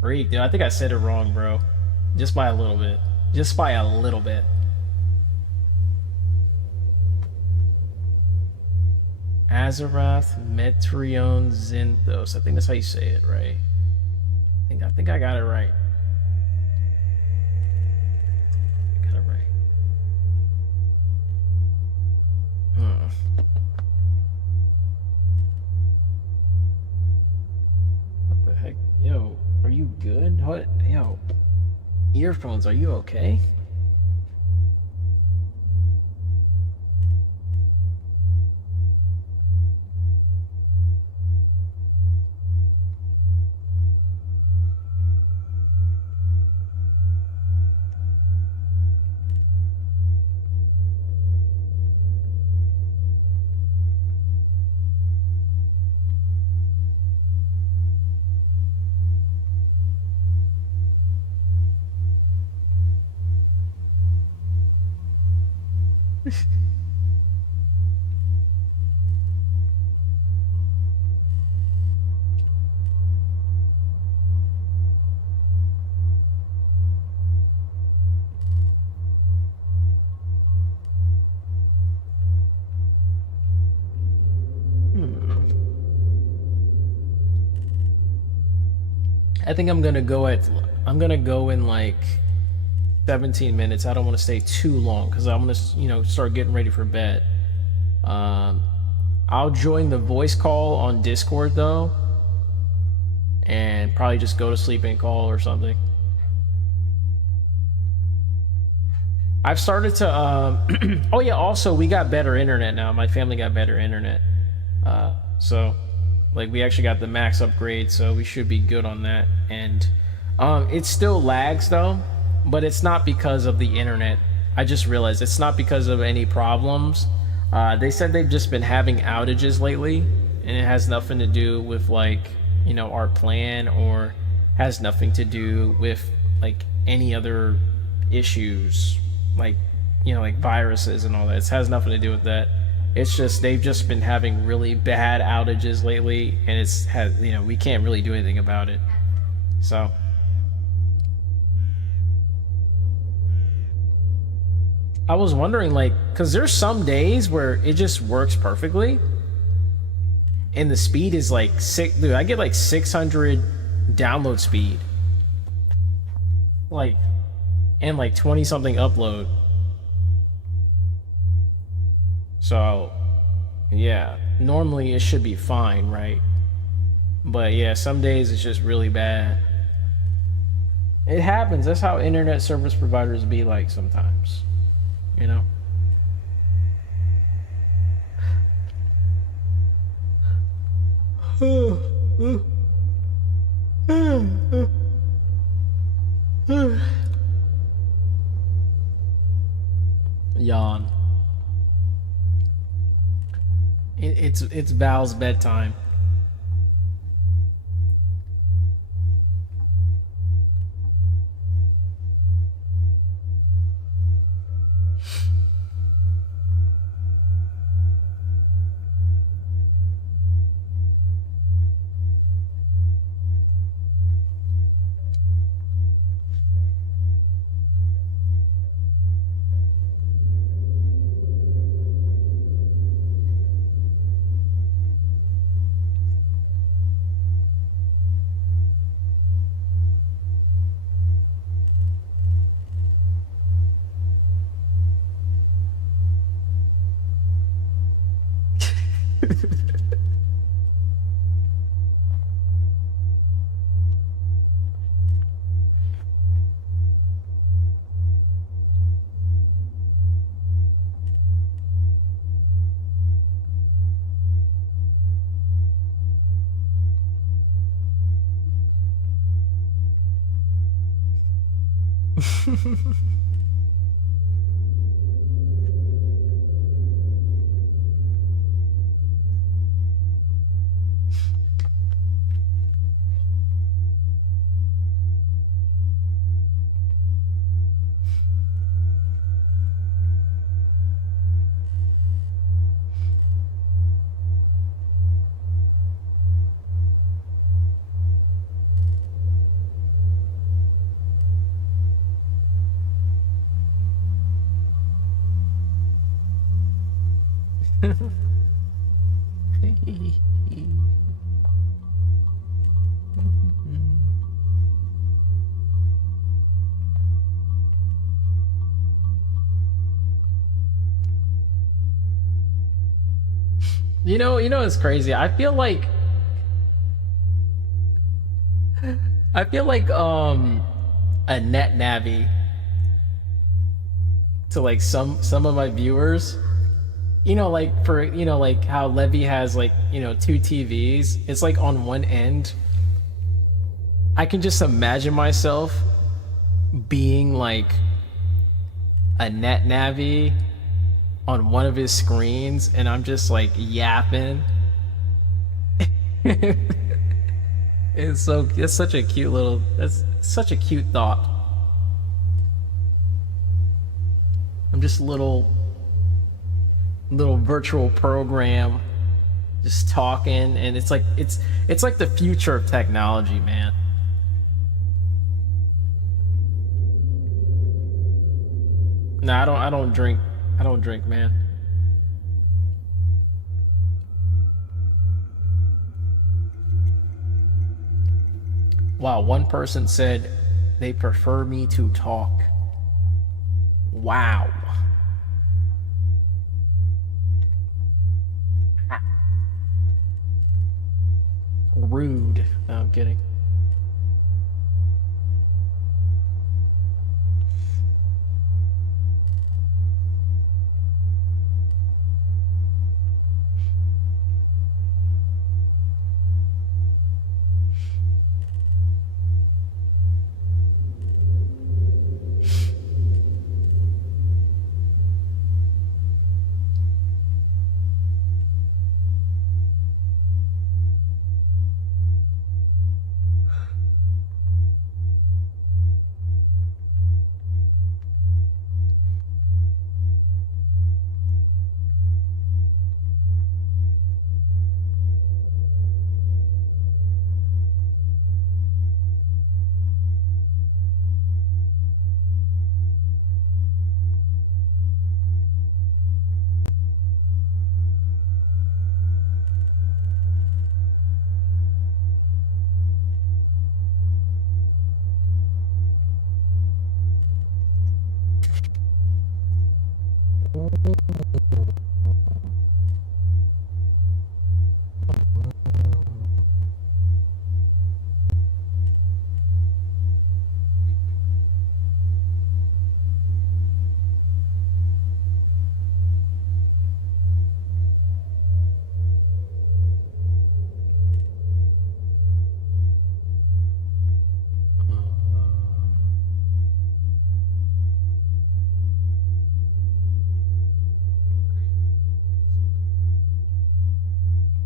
Freak, dude. I think I said it wrong, bro. Just by a little bit. Just by a little bit. Azarath Metrion Zinthos. I think that's how you say it, right? I think I got it right. Got it right. What the heck? Yo, are you good? What? Yo, earphones, are you okay? I think I'm gonna go in like 17 minutes. I don't want to stay too long because I want to, start getting ready for bed. Um, I'll join the voice call on Discord though, and probably just go to sleep and call or something. I've started to. Oh yeah. Also, we got better internet now. My family got better internet. So, like, we actually got the max upgrade, so we should be good on that. And it still lags though, but it's not because of the internet. I just realized it's not because of any problems. They said they've just been having outages lately, and it has nothing to do with like our plan, or has nothing to do with like any other issues, like like viruses and all that. It has nothing to do with that. It's just they've just been having really bad outages lately, and we can't really do anything about it. So I was wondering, like, because there's some days where it just works perfectly, and the speed is like sick. Dude, I get like 600 download speed, like, and like 20 something upload. So, yeah, normally it should be fine, right? But yeah, some days it's just really bad. It happens. That's how internet service providers be like sometimes, you know? Yawn. It's Val's bedtime. It's crazy. I feel like a net navy to like some of my viewers. Like for like how Levy has like two TVs. It's like on one end. I can just imagine myself being like a net navy on one of his screens, and I'm just like yapping. That's such a cute little. That's such a cute thought. I'm just a little virtual program, just talking, and it's like the future of technology, man. No, I don't drink. I don't drink, man. Wow, one person said they prefer me to talk. Wow. Rude. No, I'm kidding.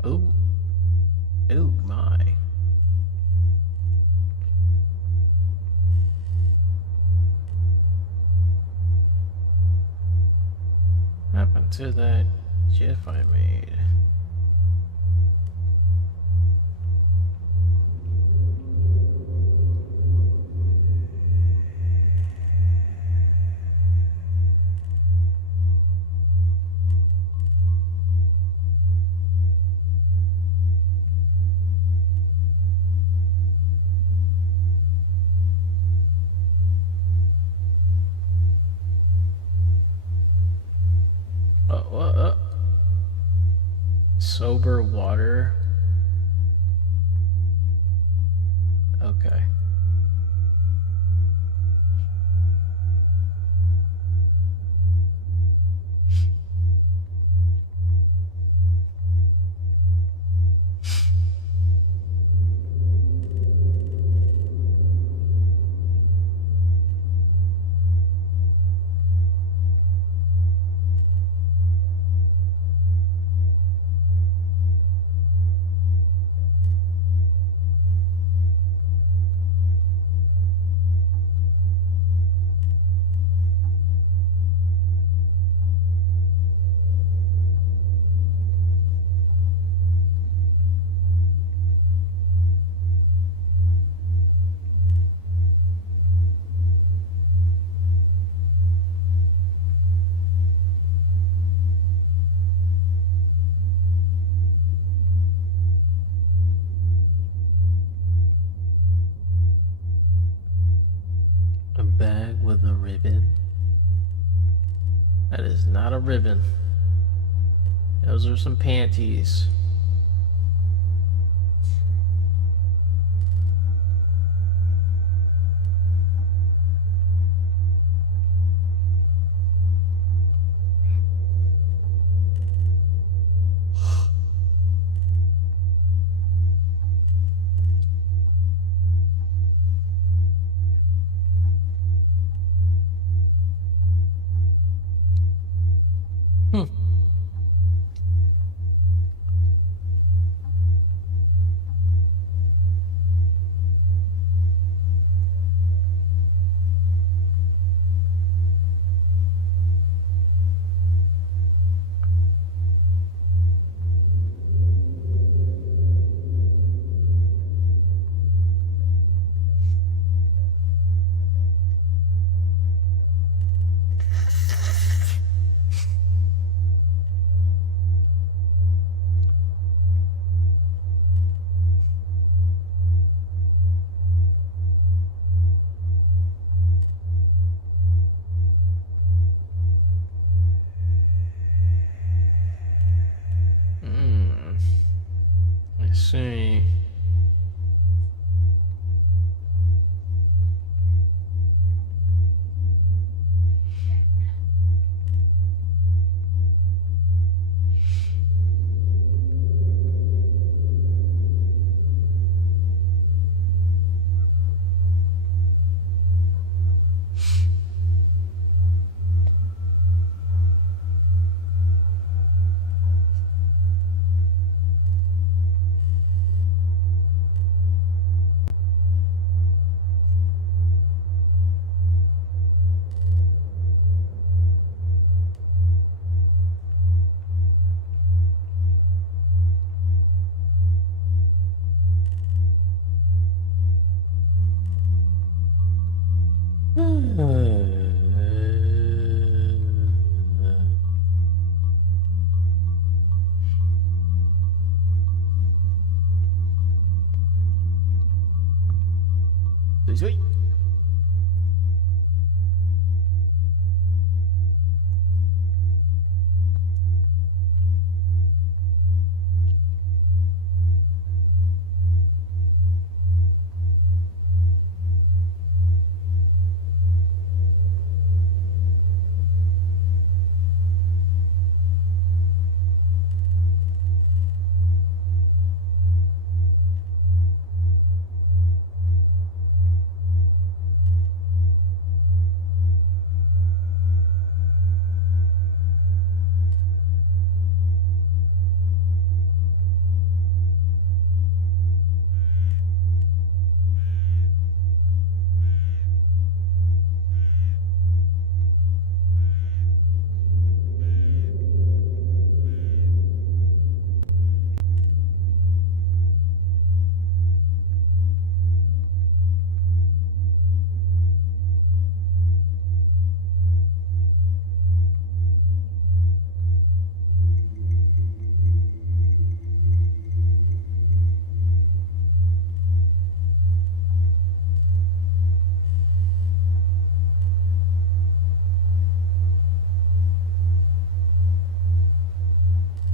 Oh. Oh my. What happened to that GIF I made? Sober water. Okay. A bag with a ribbon. That is not a ribbon. Those are some panties. Sweet.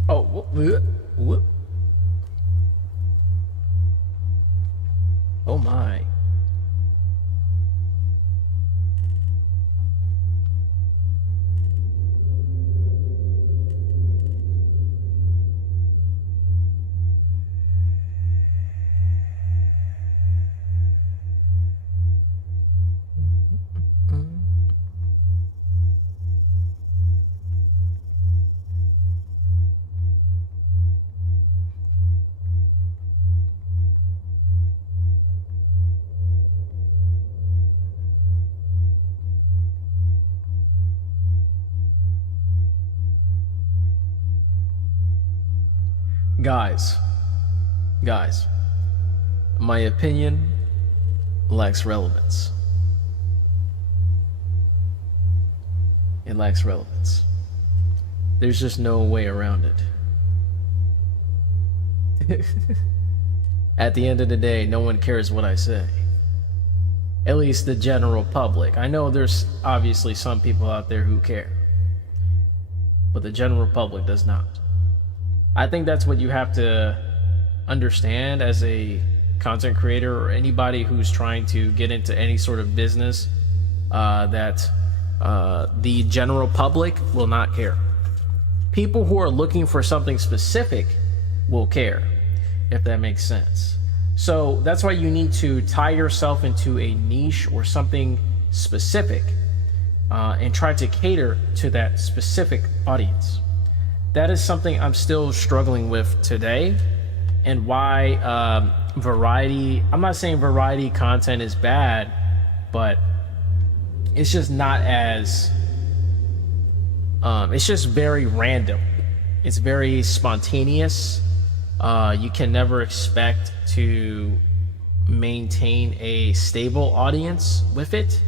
Oh, whoop. Oh my. Guys, guys, my opinion lacks relevance. It lacks relevance. There's just no way around it. At the end of the day, no one cares what I say. At least the general public. I know there's obviously some people out there who care, but the general public does not. I think that's what you have to understand as a content creator or anybody who's trying to get into any sort of business, that the general public will not care. People who are looking for something specific will care, if that makes sense. So that's why you need to tie yourself into a niche or something specific, and try to cater to that specific audience. That is something I'm still struggling with today, and why variety, I'm not saying variety content is bad, but it's just not as, it's just very random. It's very spontaneous. You can never expect to maintain a stable audience with it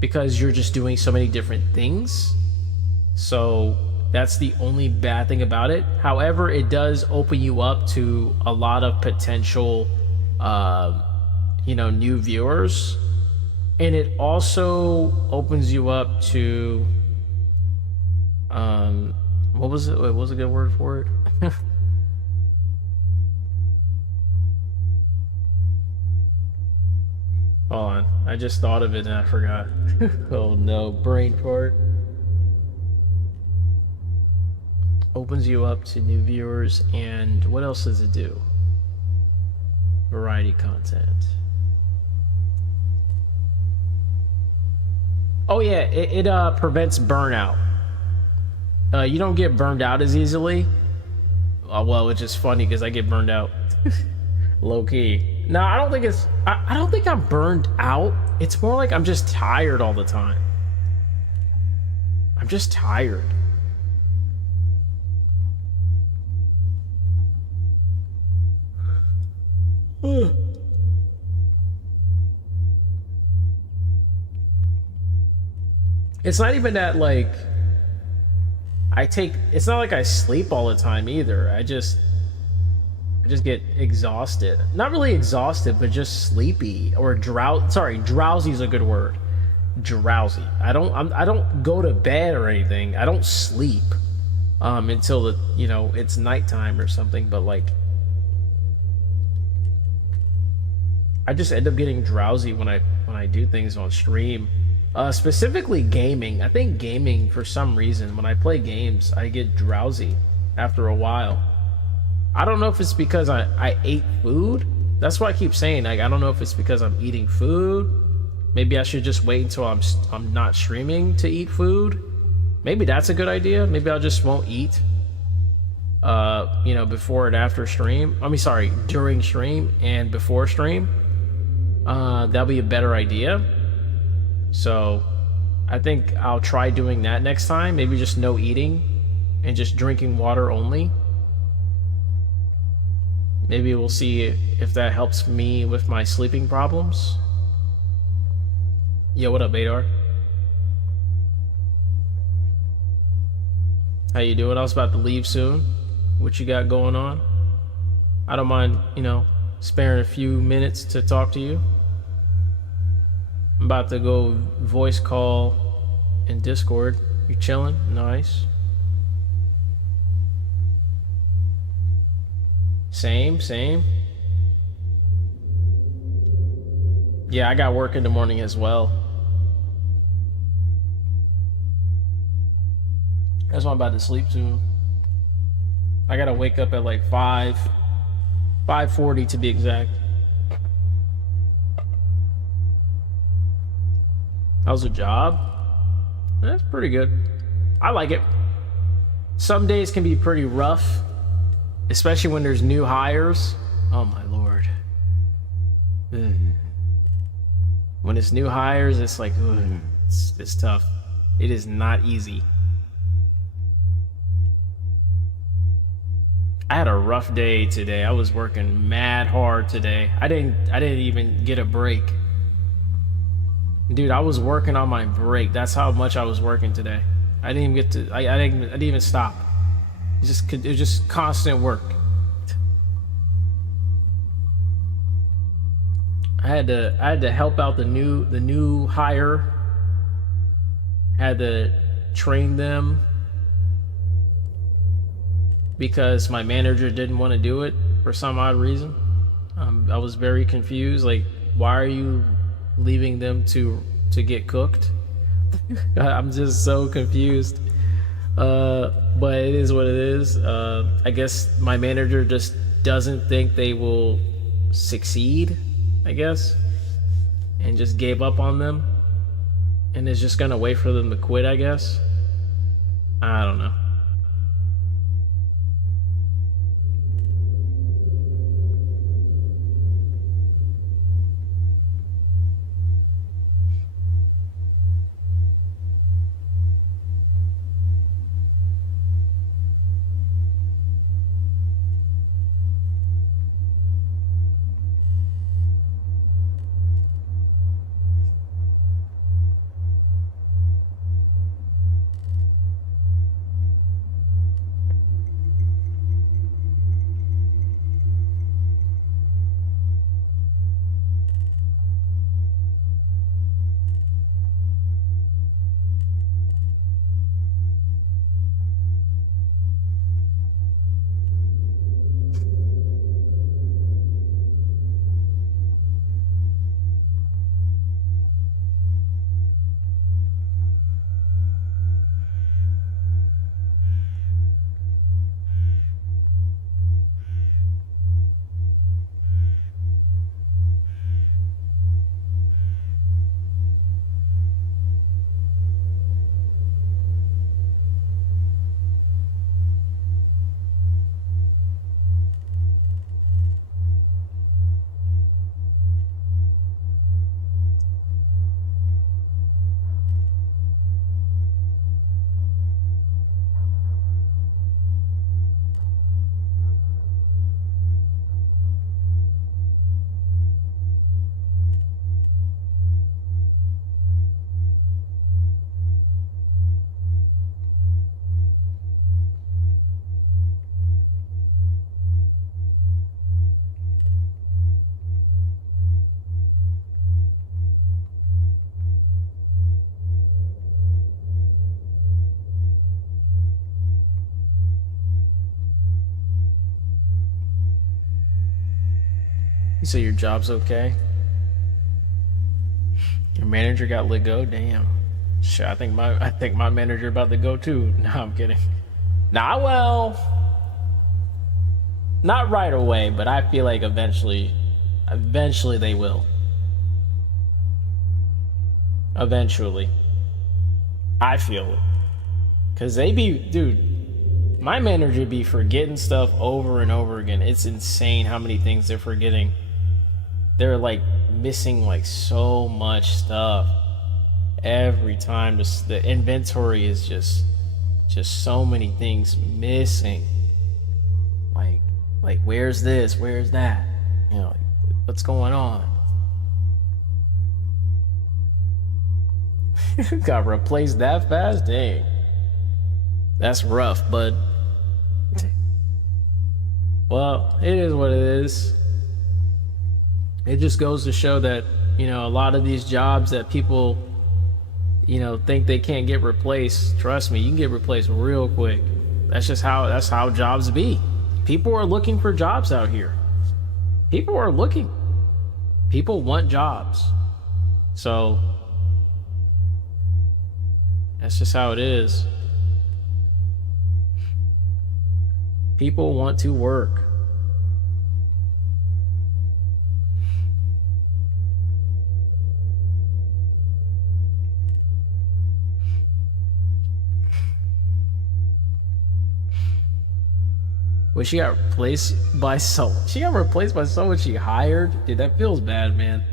because you're just doing so many different things. So that's the only bad thing about it. However, it does open you up to a lot of potential, new viewers. And it also opens you up to, what was it? What was a good word for it? Hold on, I just thought of it and I forgot. Oh no, brain fart. Opens you up to new viewers, and what else does it do? Variety content. Oh yeah, it prevents burnout. You don't get burned out as easily. Well, which is funny because I get burned out. Low key. No, I don't think it's. I don't think I'm burned out. It's more like I'm just tired all the time. I'm just tired. It's not even that like it's not like I sleep all the time either. I just get exhausted. Not really exhausted, but just sleepy or drowsy is a good word. Drowsy. I don't go to bed or anything. I don't sleep until it's nighttime or something, but like I just end up getting drowsy when I do things on stream. Specifically gaming. I think gaming, for some reason, when I play games, I get drowsy after a while. I don't know if it's because I ate food. That's why I keep saying, like, I don't know if it's because I'm eating food. Maybe I should just wait until I'm not streaming to eat food. Maybe that's a good idea. Maybe I'll just won't eat before and after stream. I mean, sorry, during stream and before stream. That'll be a better idea. So I think I'll try doing that next time. Maybe just no eating and just drinking water only. Maybe we'll see if that helps me with my sleeping problems. Yo, what up, Adar? How you doing? I was about to leave soon. What you got going on? I don't mind, sparing a few minutes to talk to you. I'm about to go voice call in Discord. You chilling? Nice. Same. Yeah, I got work in the morning as well. That's why I'm about to sleep soon. I gotta wake up at like 5:40 to be exact. How's the job? That's pretty good. I like it. Some days can be pretty rough, especially when there's new hires. Oh my lord. When it's new hires, it's like, it's tough. It is not easy. I had a rough day today. I was working mad hard today. I didn't even get a break. Dude, I was working on my break. That's how much I was working today. I didn't even get to. I didn't even stop. It was just constant work. I had to help out the new hire. Had to train them because my manager didn't want to do it for some odd reason. I was very confused. Like, why are you leaving them to get cooked? I'm just so confused. But it is what it is. I guess my manager just doesn't think they will succeed, I guess, and just gave up on them and is just gonna wait for them to quit, I guess. I don't know. You say your job's okay? Your manager got let go? Damn. Shit, I think my manager about to go too. No, I'm kidding. Nah, well, not right away, but I feel like eventually they will. Eventually. I feel it. Cause they be, dude, my manager be forgetting stuff over and over again. It's insane how many things they're forgetting. They're like missing like so much stuff every time. Just the inventory is just so many things missing. Like like where's this? Where's that? You know, like, what's going on? Got replaced that fast? Dang. That's rough, but well, it is what it is. It just goes to show that, a lot of these jobs that people, think they can't get replaced, trust me, you can get replaced real quick. That's how jobs be. People are looking for jobs out here. People are looking. People want jobs. So that's just how it is. People want to work. But she got replaced by someone. She got replaced by someone she hired. Dude, that feels bad, man.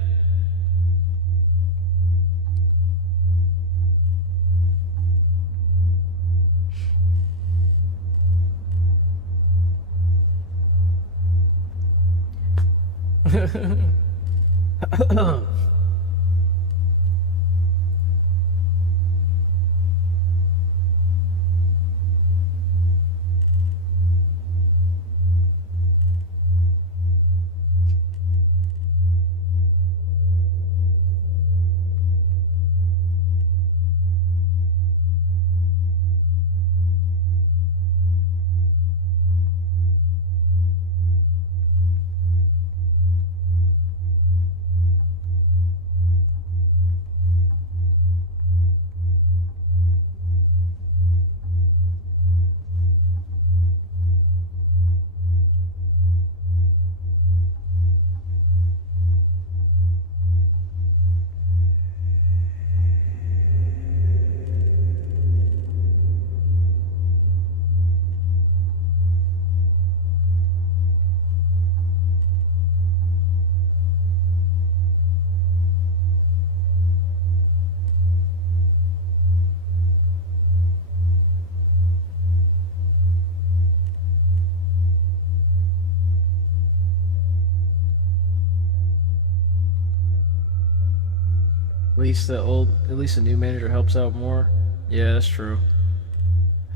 At least the new manager helps out more. Yeah, that's true.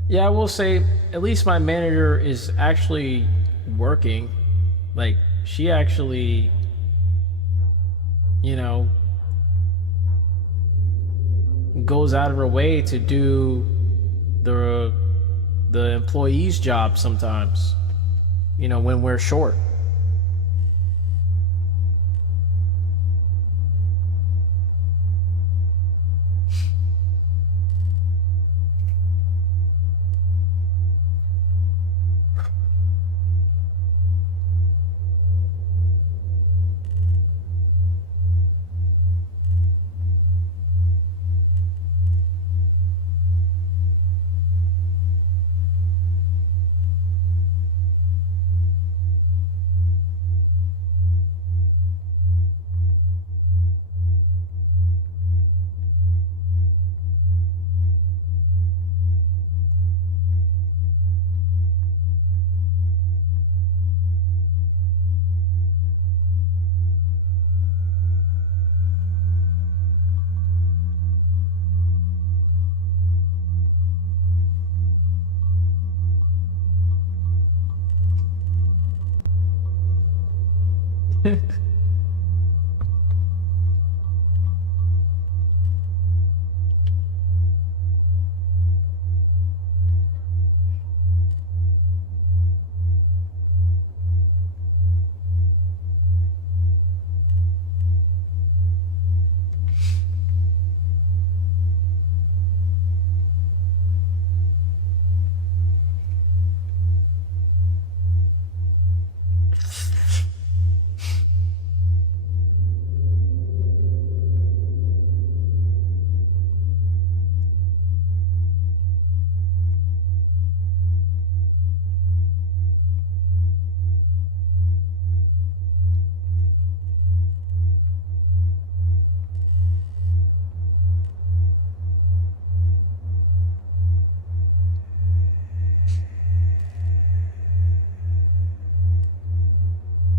Yeah, I will say, at least my manager is actually working. Like, she actually, you know, goes out of her way to do the the employee's job sometimes. When we're short.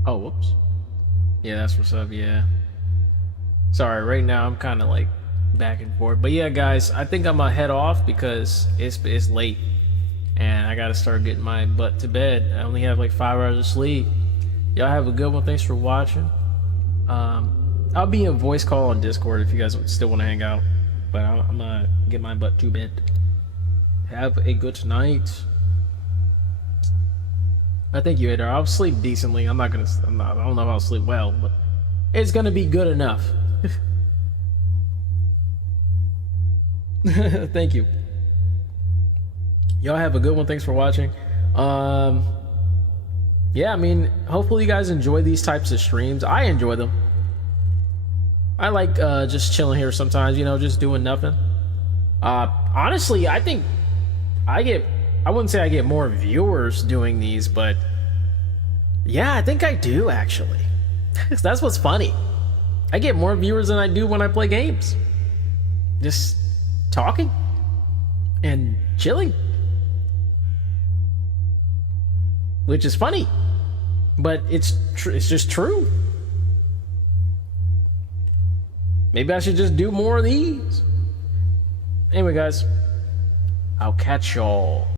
Oh, whoops. Yeah, that's what's up. Yeah. Sorry, right now I'm kind of like back and forth. But yeah, guys, I think I'm gonna head off because it's late and I gotta start getting my butt to bed. I only have like 5 hours of sleep. Y'all have a good one. Thanks for watching. I'll be in voice call on Discord if you guys still want to hang out. But I'm gonna get my butt to bed. Have a good night. I think you, Adar. I'll sleep decently. I don't know if I'll sleep well, but it's gonna be good enough. Thank you. Y'all have a good one. Thanks for watching. Yeah, I mean, hopefully you guys enjoy these types of streams. I enjoy them. I like just chilling here sometimes, you know, just doing nothing. Honestly, I think I wouldn't say I get more viewers doing these, but yeah, I think I do actually. That's what's funny. I get more viewers than I do when I play games. Just talking and chilling. Which is funny, but it's just true. Maybe I should just do more of these. Anyway, guys, I'll catch y'all